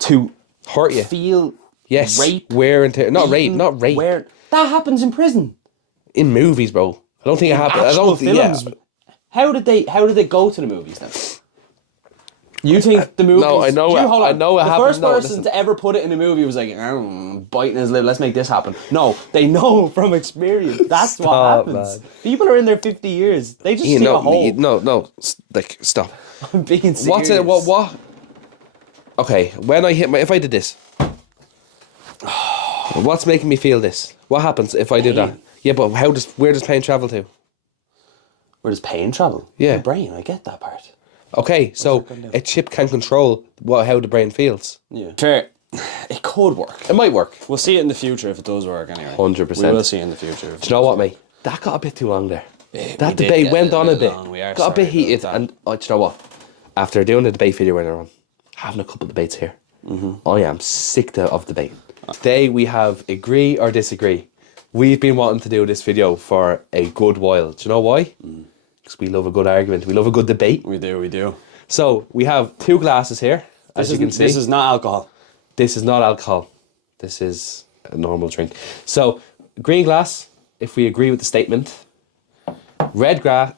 to Hurt you. feel Yes. rape. Wear and tear. Not beaten, rape. that happens in prison. In movies, bro. I don't think it happened. I Actual don't think. films. Yeah. How did they go to the movies then? You think the movies? No, I know it- Hold on. I know it The happened. first No, person listen. to ever put it in a movie was like, biting his lip. Let's make this happen. No, they know from experience. That's what Stop, happens. man. People are in there 50 years. They just Ian, see a hole. no. Like, stop. I'm being serious. What's it? What? Okay, if I did this, what's making me feel this? What happens if I do that? Pain. Yeah, but where does pain travel to? Where does pain travel? Yeah. The brain. I get that part. Okay, so it gonna do? a chip can control how the brain feels. Yeah. Fair. It could work. It might work. We'll see it in the future if it does work anyway. 100%. We will see in the future. Do you know what, mate? That got a bit too long there. we That did debate get went a on a little bit. long. We are Got a bit sorry about heated. that. And do you know what? After doing the debate video earlier on, having a couple of debates here, I am sick of debate. Today we have agree or disagree. We've been wanting to do this video for a good while. Do you know why? Because we love a good argument. We love a good debate. We do. So we have two glasses here, as you can see. This is not alcohol. This is not alcohol. This is a normal drink. So, green glass, if we agree with the statement. Red glass,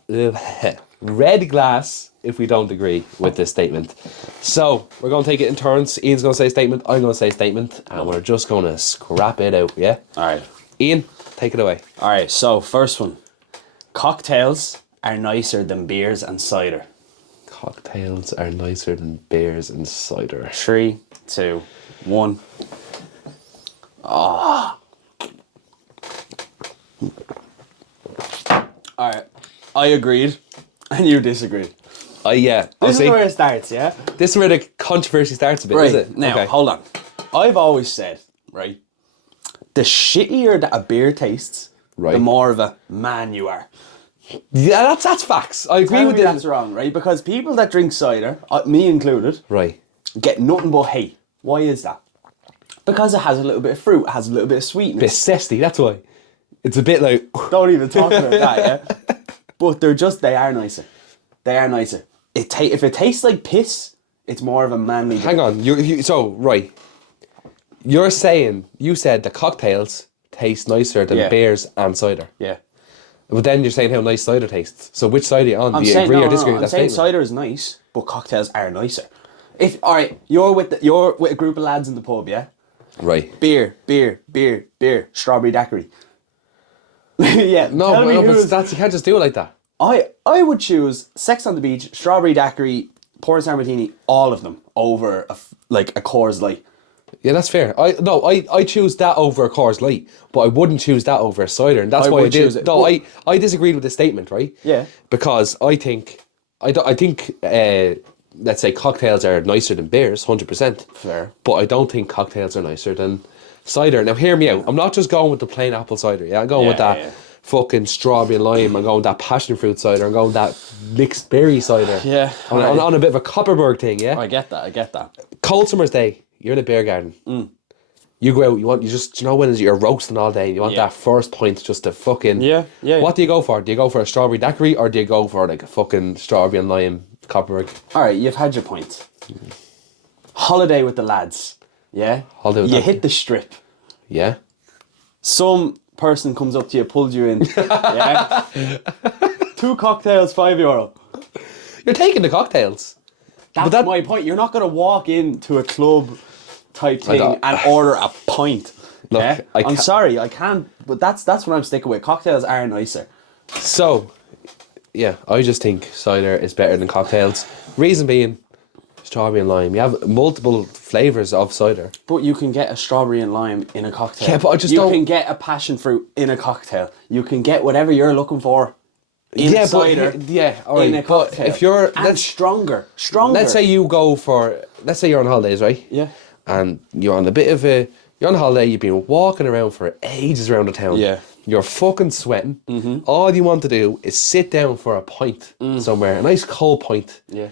if we don't agree with this statement. So, we're going to take it in turns. Ian's going to say a statement, I'm going to say a statement, and we're just going to scrap it out, yeah? All right. Ian, take it away. All right. So first one, cocktails are nicer than beers and cider. Cocktails are nicer than beers and cider. 3, 2, 1. All right. I agreed, and you disagreed. Yeah. This See, is where it starts, yeah? this is where the controversy starts a bit, is it? Now, Okay. hold on. I've always said, right, the shittier that a beer tastes, Right. the more of a man you are. Yeah, that's facts. I agree Tell with me that. that's wrong, right? Because people that drink cider, me included, Right. get nothing but hate. Why is that? Because it has a little bit of fruit, it has a little bit of sweetness. Bit zesty, that's why. It's a bit like... Don't even talk about that, yeah? But they are nicer. They are nicer. If it tastes like piss, it's more of a manly... Hang on, right. You're saying, you said the cocktails taste nicer than beers and cider. Yeah. But then you're saying how nice cider tastes. So which side are you on? Do you agree or disagree with that I'm saying statement? cider is nice, but cocktails are nicer. Alright, you're with a group of lads in the pub, yeah? Right. Beer, strawberry daiquiri. Yeah. No, tell me but who's- you can't just do it like that. I would choose Sex on the Beach, strawberry daiquiri, pornstar martini, all of them over a Coors Light. Yeah, that's fair. I choose that over a Coors Light, but I wouldn't choose that over a cider, and that's I why I would did. choose it. No, But- I disagreed with the statement, right? Yeah. Because I think let's say cocktails are nicer than beers, 100%. Fair. But I don't think cocktails are nicer than cider. Now, hear me out. I'm not just going with the plain apple cider. Yeah, I'm going with that fucking strawberry and lime. I'm going with that passion fruit cider. I'm going with that mixed berry cider. Yeah. I'm on a bit of a Copperberg thing. Yeah. I get that. Cold summer's day, you're in a beer garden. You go out, when you're roasting all day, you want that first pint just to fucking... Yeah. What do you go for? Do you go for a strawberry daiquiri or do you go for like a fucking strawberry and lime Copperberg? Alright, you've had your point. Holiday with the lads. Yeah? Holiday with you the- hit the strip. Yeah? Some person comes up to you, pulls you in. Yeah? 2 cocktails, €5. You're taking the cocktails. That's my point. You're not going to walk into a club type thing don't- and order a pint. Look, yeah? I I'm can't- sorry, I can't. But that's what I'm sticking with. Cocktails are nicer. So, yeah, I just think cider is better than cocktails. Reason being, strawberry and lime. You have multiple flavours of cider. But you can get a strawberry and lime in a cocktail. Yeah, but I just you don't- can get a passion fruit in a cocktail. You can get whatever you're looking for in a cider. all right. In a But cocktail. if you're... and stronger. Let's say you go for... Let's say you're on holidays, right? Yeah. And you're on a bit of a... You're on holiday, you've been walking around for ages around the town. Yeah. You're fucking sweating. Mm-hmm. All you want to do is sit down for a pint somewhere. A nice cold pint. Yeah.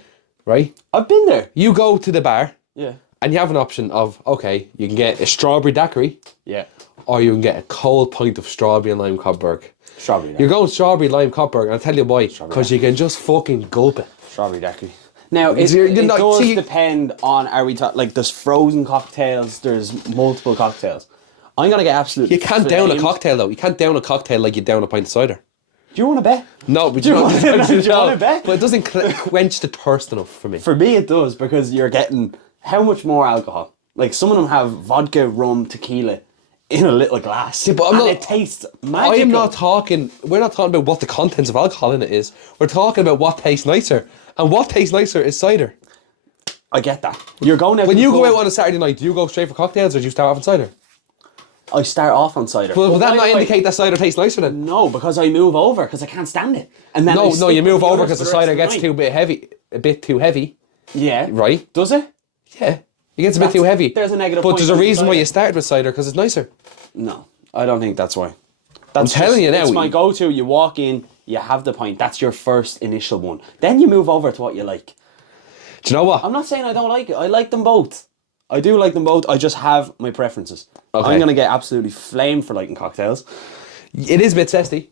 Right? I've been there. You go to the bar Yeah. and you have an option of, okay, you can get a strawberry daiquiri Yeah. or you can get a cold pint of strawberry and lime Copperberg. Strawberry You're going strawberry lime Copperberg, and I'll tell you why. Because you can just fucking gulp it. Strawberry daiquiri. Now, it You're not- does see- depend on, are we talking, there's frozen cocktails, there's multiple cocktails. I'm going to get absolutely You can't down a flamed. cocktail though. You can't down a cocktail like you down a pint of cider. Do you want to bet? No, but Do you want to bet? But it doesn't quench the thirst enough for me. For me, it does, because you're getting how much more alcohol? Like, some of them have vodka, rum, tequila in a little glass. Yeah, but I'm and not- it tastes magical. I am not talking. We're not talking about what the contents of alcohol in it is. We're talking about what tastes nicer, and what tastes nicer is cider. I get that. You're going out When to you the go pub. out on a Saturday night, do you go straight for cocktails or do you start off on cider? I start off on cider. Well, will that But not I- indicate that cider tastes nicer then? No, because I move over, because I can't stand it. And then I No, stick you with move the over others because the for rest cider of gets night. a bit too heavy. Yeah. Right? Does it? Yeah, it gets a bit That's- too heavy. there's a negative But point there's a with reason why cider. you started with cider because it's nicer. No, I don't think that's why. I'm telling you now. It's my go-to. You walk in, you have the pint. That's your first initial one. Then you move over to what you like. Do you know what? I'm not saying I don't like it. I like them both. I do like them both. I just have my preferences. Okay. I'm gonna get absolutely flamed for liking cocktails. It is a bit zesty,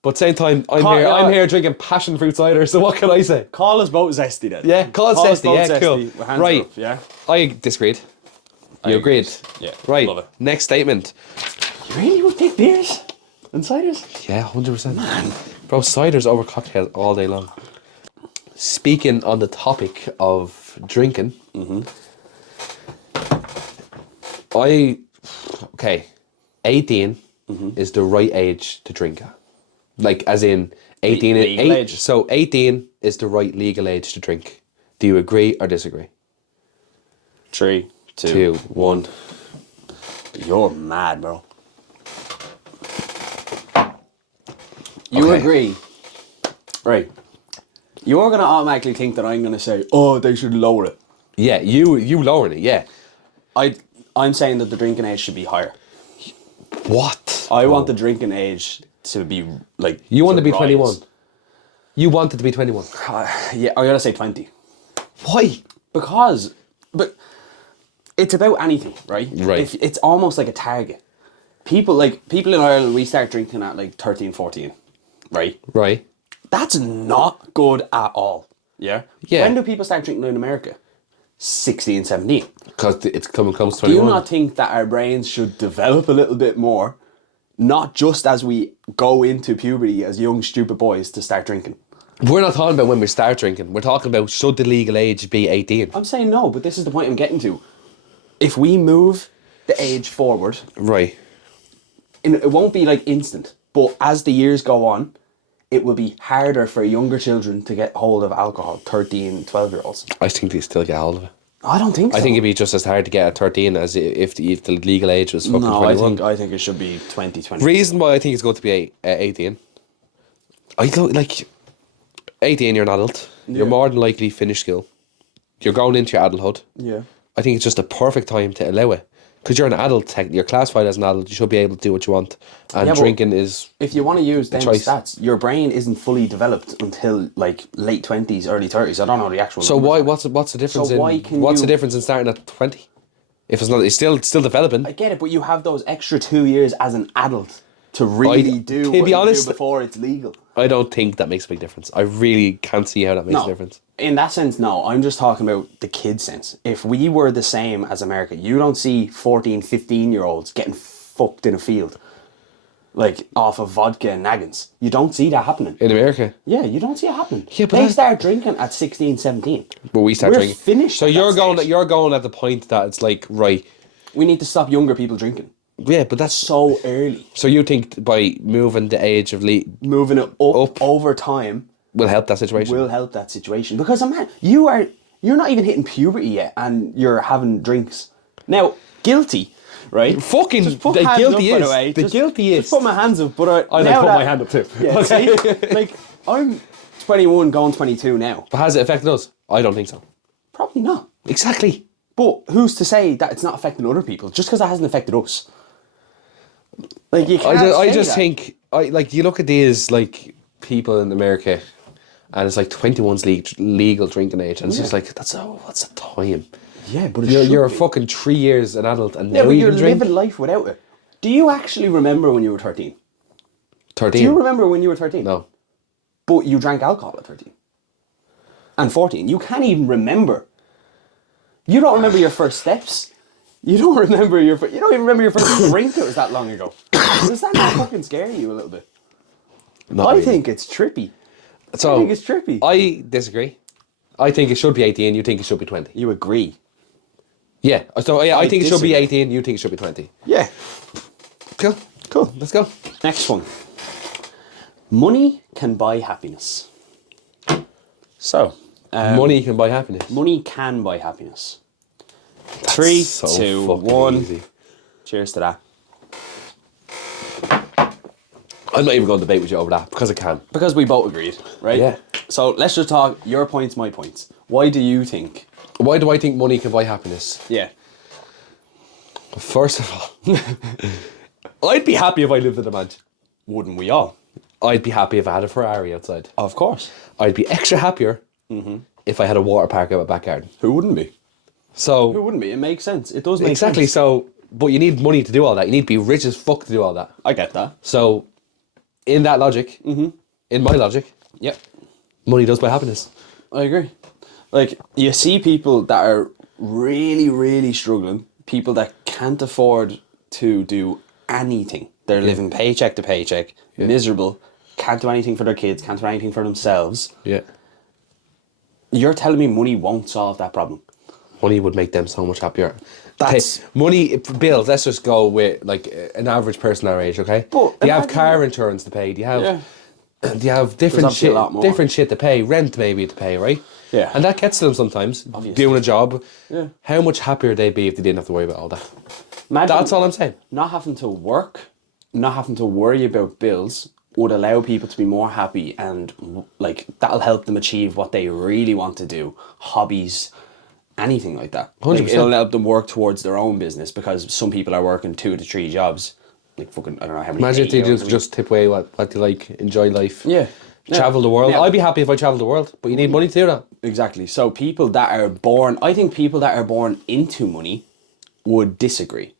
but same time I'm Ca- here. yeah. I'm here drinking passion fruit cider. So what can I say? Call us both zesty then. Yeah, call it us zesty. both Yeah, cool. With hands Right. up, yeah. I disagreed. You agreed. Yeah. Right. Love it. Next statement. You really would take beers and ciders? Yeah, 100%. Bro, cider's over cocktails all day long. Speaking on the topic of drinking, okay, 18 is the right age to drink at. Like, as in 18. Legal age. So 18 is the right legal age to drink. Do you agree or disagree? 3, 2, 2, 1. You're mad, bro. You Okay. agree. Right. You're going to automatically think that I'm going to say, oh, they should lower it. Yeah, you lowering it, yeah. I'm saying that the drinking age should be higher. What? I want the drinking age to be like... You want to be rise. 21. You wanted to be 21. Yeah, I gotta say 20. Why? But it's about anything, right? Right. It's almost like a target. People in Ireland, we start drinking at like 13, 14, right? Right. That's not good at all. Yeah. Yeah. When do people start drinking in America? 16, 17. Because it's coming close to Do you 21. not think that our brains should develop a little bit more, not just as we go into puberty as young stupid boys to start drinking? We're not talking about when we start drinking. We're talking about should the legal age be 18? I'm saying no, but this is the point I'm getting to. If we move the age forward, Right. it won't be like instant, but as the years go on, it will be harder for younger children to get hold of alcohol, 13, 12-year-olds. I think they still get hold of it. I don't think so. I think it'd be just as hard to get at 13 as if the legal age was fucking No, 21. I think it should be 20, 20. Reason why I think it's going to be 18. I don't like 18. You're an adult. You're more than likely finished school. You're going into your adulthood. Yeah. I think it's just a perfect time to allow it because you're an adult. You're classified as an adult. You should be able to do what you want. And Yeah, but drinking is If you want to use them choice. stats, your brain isn't fully developed until like late 20s, early 30s. I don't know the actual so. numbers. Why? What's the difference? So why can what's you- the difference in starting at 20? If it's not, it's still developing. I get it, but you have those extra 2 years as an adult to really do to what be you honest- do before it's legal. I don't think that makes a big difference. I really can't see how that makes a difference. In that sense, no. I'm just talking about the kid sense. If we were the same as America, you don't see 14, 15-year-olds getting fucked in a field. Like, off of vodka and naggins. You don't see that happening. In America, Yeah, you don't see it happening. Yeah, but they that- start drinking at 16, 17. but we start We're drinking. finished So at you're that going. stage. You're going at the point that it's like right. We need to stop younger people drinking. Yeah, but that's So early. so. You think by moving the age of Moving it up over time will help that situation? will help that situation. Because you're not even hitting puberty yet and you're having drinks. Now, guilty, right? Fucking Just put the hands guilty up, by is the way. the Just- guilty Just is. put my hands up, but I now put that- my hand up too. Yeah, Okay. see? Like, I'm 21 going 22 now. But has it affected us? I don't think so. Probably not. Exactly. But who's to say that it's not affecting other people just because it hasn't affected us? Like, you can't I say just that. think like you look at these like people in America, and it's like 21's legal drinking age, and it's just like what's the time? Yeah, but it You're should be. fucking 3 years an adult, and Yeah, now but you you're can drink. living life without it. Do you actually remember when you were 13? 13. Do you remember when you were 13? No. But you drank alcohol at 13. And 14. You can't even remember. You don't remember your first steps. You don't remember you don't even remember your first drink that was that long ago. Does that not fucking scare you a little bit? Not I really. think it's trippy. So I think it's trippy. I disagree. I think it should be 18. You think it should be 20. You agree? Yeah. So yeah, I think it should be disagree. 18. You think it should be 20. Yeah. Cool. Cool. Let's go. Next one. Money can buy happiness. So, Money can buy happiness. money can buy happiness. 3, so 2, fucking 1. easy. Cheers to that. I'm not even going to debate with you over that because I can. Because we both agreed, right? Yeah. So let's just talk your points, my points. Why do you think? Why do I think money can buy happiness? Yeah. First of all, I'd be happy if I lived in a mansion. Wouldn't we all? I'd be happy if I had a Ferrari outside. Of course. I'd be extra happier if I had a water park out my back garden. Who wouldn't be? Who So wouldn't be? It makes sense. It does make exactly. sense. So, but you need money to do all that. You need to be rich as fuck to do all that. I get that. So, in that logic, in my logic, Yep. money does buy happiness. I agree. Like, you see people that are really, really struggling, people that can't afford to do anything. They're living paycheck to paycheck, miserable, can't do anything for their kids, can't do anything for themselves. Yeah. You're telling me money won't solve that problem? Money would make them so much happier. That's- Okay, money bills. Let's just go with like an average person our age. Okay. But do you have imagine- car insurance to pay? Do you have? Yeah. Do you have different obviously a shit? lot more. Different shit to pay. Rent maybe to pay, right? Yeah. And that gets to them sometimes. Obviously. Doing a job. Yeah. How much happier they'd be if they didn't have to worry about all that. Imagine That's all I'm saying. not having to work, not having to worry about bills would allow people to be more happy, and like that'll help them achieve what they really want to do, hobbies, anything like that. Like, 100%. it'll help them work towards their own business, because some people are working 2 to 3 jobs, like fucking I don't know how many. Imagine if they 80 hours a just tip away what they like, enjoy life. week. Yeah. Travel the world. Yeah. I'd be happy if I traveled the world, but you need money to do that. Exactly. So people that are born, I think people that are born into money would disagree.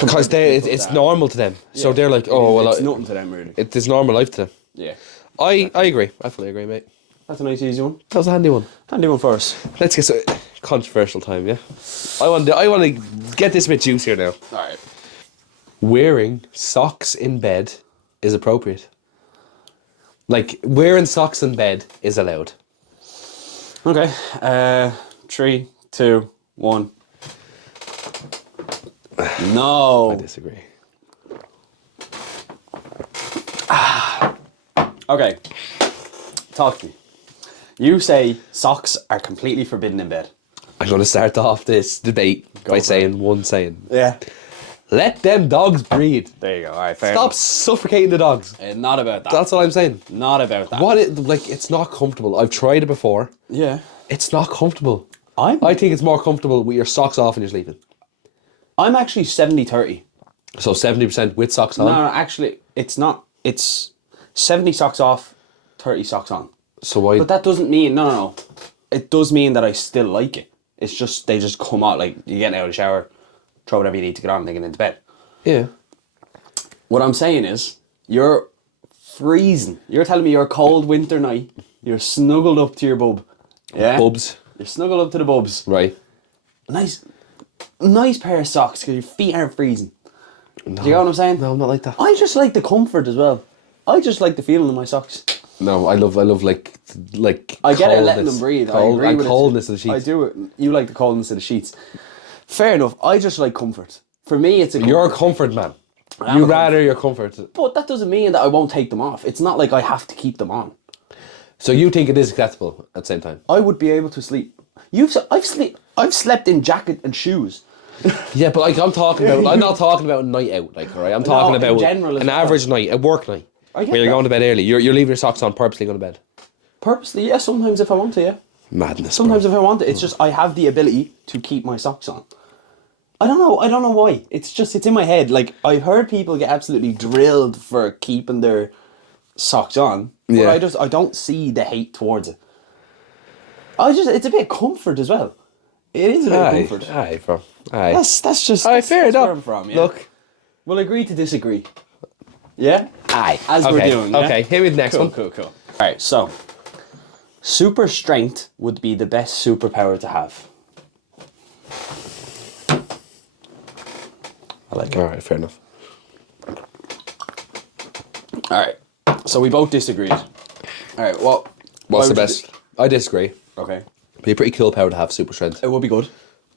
Because it's normal to them. So they're like, oh, well, it's nothing to them, really. it's normal life to them. Yeah. I agree. I fully agree, mate. That's a nice, easy one. That was a handy one. Handy one for us. Let's get some controversial time, yeah? I want to get this bit juicier now. All right. Wearing socks in bed is appropriate. Like, wearing socks in bed is allowed. Okay. 3, 2, 1. No. I disagree. Okay. Talk to me. You say socks are completely forbidden in bed. I'm going to start off this debate by for it. saying one saying. Yeah. Let them dogs breathe. There you go. All right. Fair Stop suffocating the dogs. Not about that. That's what I'm saying. Not about that. It's not comfortable. I've tried it before. Yeah. It's not comfortable. I I think it's more comfortable with your socks off when you're sleeping. I'm actually 70-30. So 70% with socks on. No, actually, it's not. It's 70 socks off, 30 socks on. So why? But that doesn't mean, no. It does mean that I still like it. It's just, they just come out, like, you get out of the shower, throw whatever you need to get on, and then get into bed. Yeah. What I'm saying is, you're freezing. You're telling me you're a cold winter night, you're snuggled up to your bub. Yeah? Bubs. You're snuggled up to the bubs. Right. Nice pair of socks, because your feet aren't freezing. Do you get what I'm saying? No, I'm not like that. I just like the comfort as well. I just like the feeling of my socks. No, I love like I get it, coldness. letting them breathe. I Cold, agree and with coldness it. of the sheets. I do it. You like the coldness of the sheets. Fair enough. I just like comfort. For me, it's a comfort. You're a comfort man. am You a rather your comfort. But that doesn't mean that I won't take them off. It's not like I have to keep them on. So you think it is acceptable at the same time? I would be able to sleep. I've slept in jacket and shoes. Yeah, but like I'm not talking about a night out, like, alright? I'm talking in about general as an well. average night, a work night. I get Where you're that. going to bed early. You're leaving your socks on purposely going to bed. Purposely, yeah. Sometimes if I want to, yeah. Madness. Sometimes if I want to, it's just I have the ability to keep my socks on. I don't know why. It's in my head. Like, I've heard people get absolutely drilled for keeping their socks on. But Yeah. I don't see the hate towards it. It's a bit of comfort as well. It is a bit of comfort. Aye, bro. Aye. That's just Aye, fair that's enough. where I'm from, yeah. Look. We'll agree to disagree. Yeah? Aye. As we're doing, yeah? Okay, hit me with the next one. Cool. Alright, so super strength would be the best superpower to have. I like it. Alright, fair enough. Alright. So we both disagreed. Alright, well, What's the best? I disagree. Okay. Be a pretty cool power to have super strength. It would be good.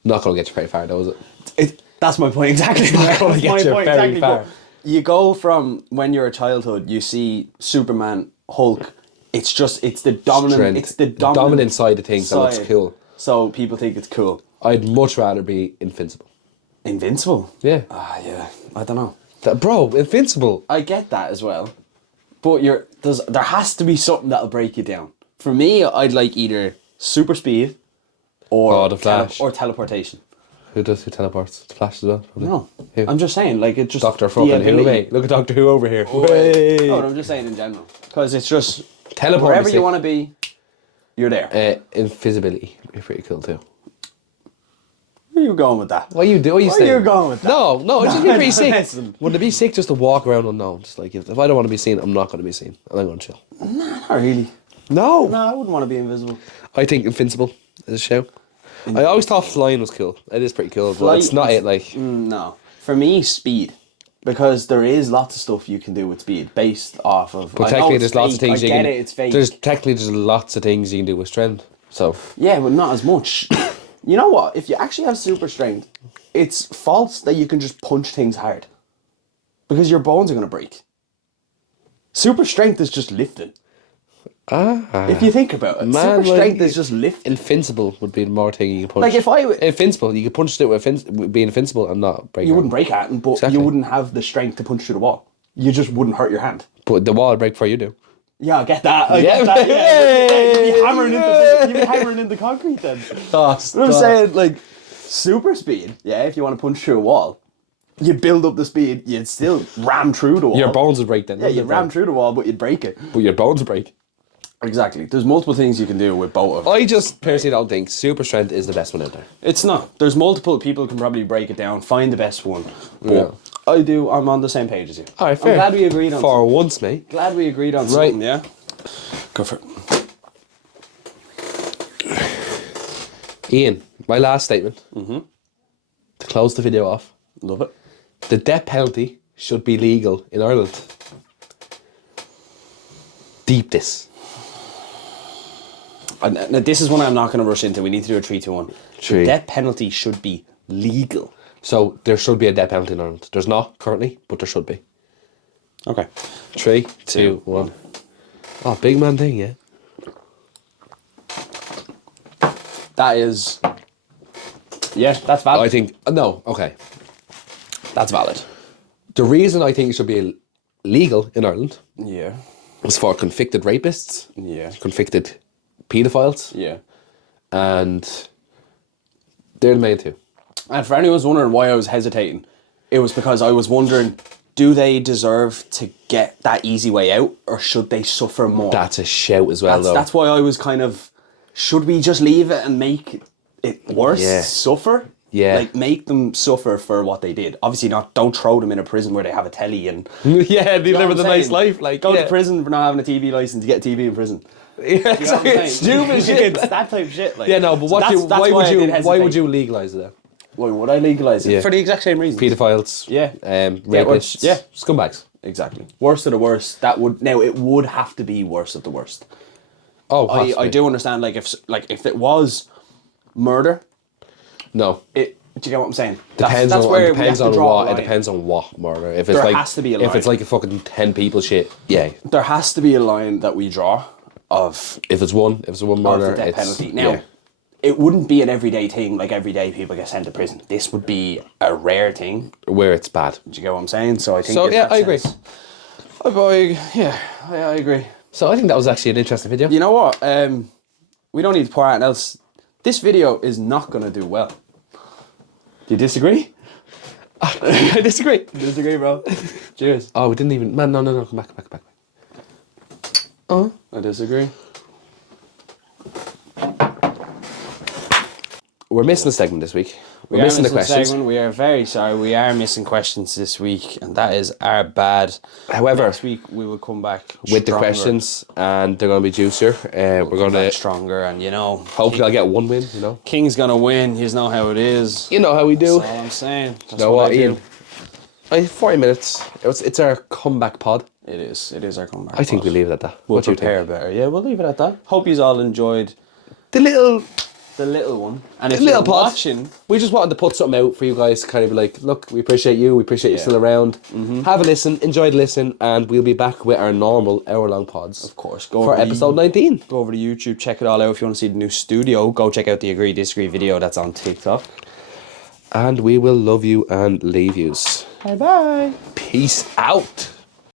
Not going to get you very far, though, is it? That's my point exactly. not gonna get you very far. But you go from when you're a childhood, you see Superman, Hulk. It's the dominant. Strength. It's the dominant side of things that looks side. cool. So people think it's cool. I'd much rather be invincible. Invincible. Yeah. Yeah. I don't know. Bro, invincible. I get that as well, but there has to be something that'll break you down. For me, I'd like either super speed or the Flash. or teleportation. Who teleports? The Flash as well? Probably. No, Who? I'm just saying, like, it just Doctor the fucking Who, ability- mate. Look at Doctor Who over here. No, but I'm just saying in general, because it's just Teleport wherever is you sick. want to be, you're there. Invisibility would be pretty cool too. Where are you going with that? What you do? What you Where saying? are you going with that? No, it's just be pretty sick. Listen. Wouldn't it be sick just to walk around unknown? Just like if I don't want to be seen, I'm not going to be seen, and I'm going to chill. Not really. No. No, I wouldn't want to be invisible. I think invincible is a show. I always thought flying was cool. It is pretty cool, but Flight it's not is- it. Like No, for me, speed. Because there is lots of stuff you can do with speed based off of. but I know technically, it's there's lots of fake, things I you get can. it. It's fake. There's lots of things you can do with strength. So Yeah, but not as much. You know what? If you actually have super strength, it's false that you can just punch things hard. Because your bones are going to break. Super strength is just lifting. If you think about it, Man, super like, strength is just lifting. invincible would be more thing you can punch. Like if I, invincible, you could punch it with being invincible and not break. you your wouldn't hand. break at, but Exactly. you wouldn't have the strength to punch through the wall. You just wouldn't hurt your hand. But the wall would break before you do. Yeah, I get that. I Yeah. get that. Yeah. You'd be Hey. hammering into concrete then. Oh, But I'm saying, like, super speed, yeah, if you want to punch through a wall, you build up the speed, you'd still ram through the wall. Your bones would break then. Yeah, you'd ram through the wall, but you'd break it. But your bones would break. Exactly. There's multiple things you can do with both of them. I just personally don't think super strength is the best one out there. It's not. There's multiple people can probably break it down, find the best one. But Yeah. I'm on the same page as you. All right, fair. I'm glad we agreed on For once, mate. Glad we agreed on Right. something, yeah? Go for it. Ian, my last statement. To close the video off. Love it. The death penalty should be legal in Ireland. Deep this. Now, this is one I'm not going to rush into. We need to do a 3, 2, 1. Three. The death penalty should be legal. So there should be a death penalty in Ireland. There's not currently, but there should be. Okay. 3, 2, 1. Oh, big man thing, yeah. That is... Yeah, that's valid. I think no. Okay. That's valid. The reason I think it should be legal in Ireland Yeah. is for convicted rapists, Yeah. convicted paedophiles, Yeah. and they're the main two. And for anyone who's wondering why I was hesitating, it was because I was wondering, do they deserve to get that easy way out, or should they suffer more? That's a shout as well, though. That's why I was kind of, should we just leave it and make it worse? Yeah. Suffer? Yeah. Like, make them suffer for what they did. Obviously not, don't throw them in a prison where they have a telly and... Yeah, they You know live what a I'm nice saying? life. Like, Go yeah. to prison for not having a TV license to get a TV in prison. Yeah, You know what I'm exactly. saying? It's stupid shit. It's that type of shit. Like. Yeah, no, but So what that's why would I you did why hesitate. would you legalise it then? Why would I legalise it? Yeah. For the exact same reason. Paedophiles, Yeah. rapists, Yeah. scumbags. Exactly. Worst of the worst. That would now it would have to be worst of the worst. Oh, I do understand. Like if it was murder, No, it. Do you get what I'm saying? depends that's on where it depends we have on to draw a what it line. depends on what murder. If it's There like has to be a if it's line. like a fucking 10 people shit, yeah. There has to be a line that we draw of If it's one murder, the death it's penalty. Now, yeah. it wouldn't be an everyday thing. Like every day people get sent to prison. This would be a rare thing. Where it's bad. Do you get what I'm saying? So I think. So in yeah, that I agree. sense- I agree. So I think that was actually an interesting video. You know what? We don't need to pour anything else. This video is not going to do well. Do you disagree? I disagree. Disagree, bro. Cheers. Oh, we didn't even. Man, no, come back. Oh, I disagree. we're missing a segment this week. We're missing the questions. Segment. We are very sorry. We are missing questions this week, and that is our bad. However, Next week we will come back with the stronger. questions, and they're going to be juicier. We're going Back to stronger, and you know, hopefully I'll get one win. You know, King's gonna win. You know how it is. you know how we do. That's all I'm saying. That's know what what, I do. Ian? 40 minutes. It's our comeback pod. It is. It is our comeback. I think pod. we leave it at that. We'll What do you prepare think? better. Yeah, we'll leave it at that. Hope you all enjoyed The little the little one. And if little you're pod. watching, We just wanted to put something out for you guys to kind of be like, look, we appreciate you. We appreciate you Yeah. still around. Have a listen. Enjoy the listen. And we'll be back with our normal hour-long pods. of course, go For over to episode 19. Go over to YouTube, check it all out. If you want to see the new studio, go check out the Agree Disagree video that's on TikTok. And we will love you and leave yous. Bye bye. Peace out.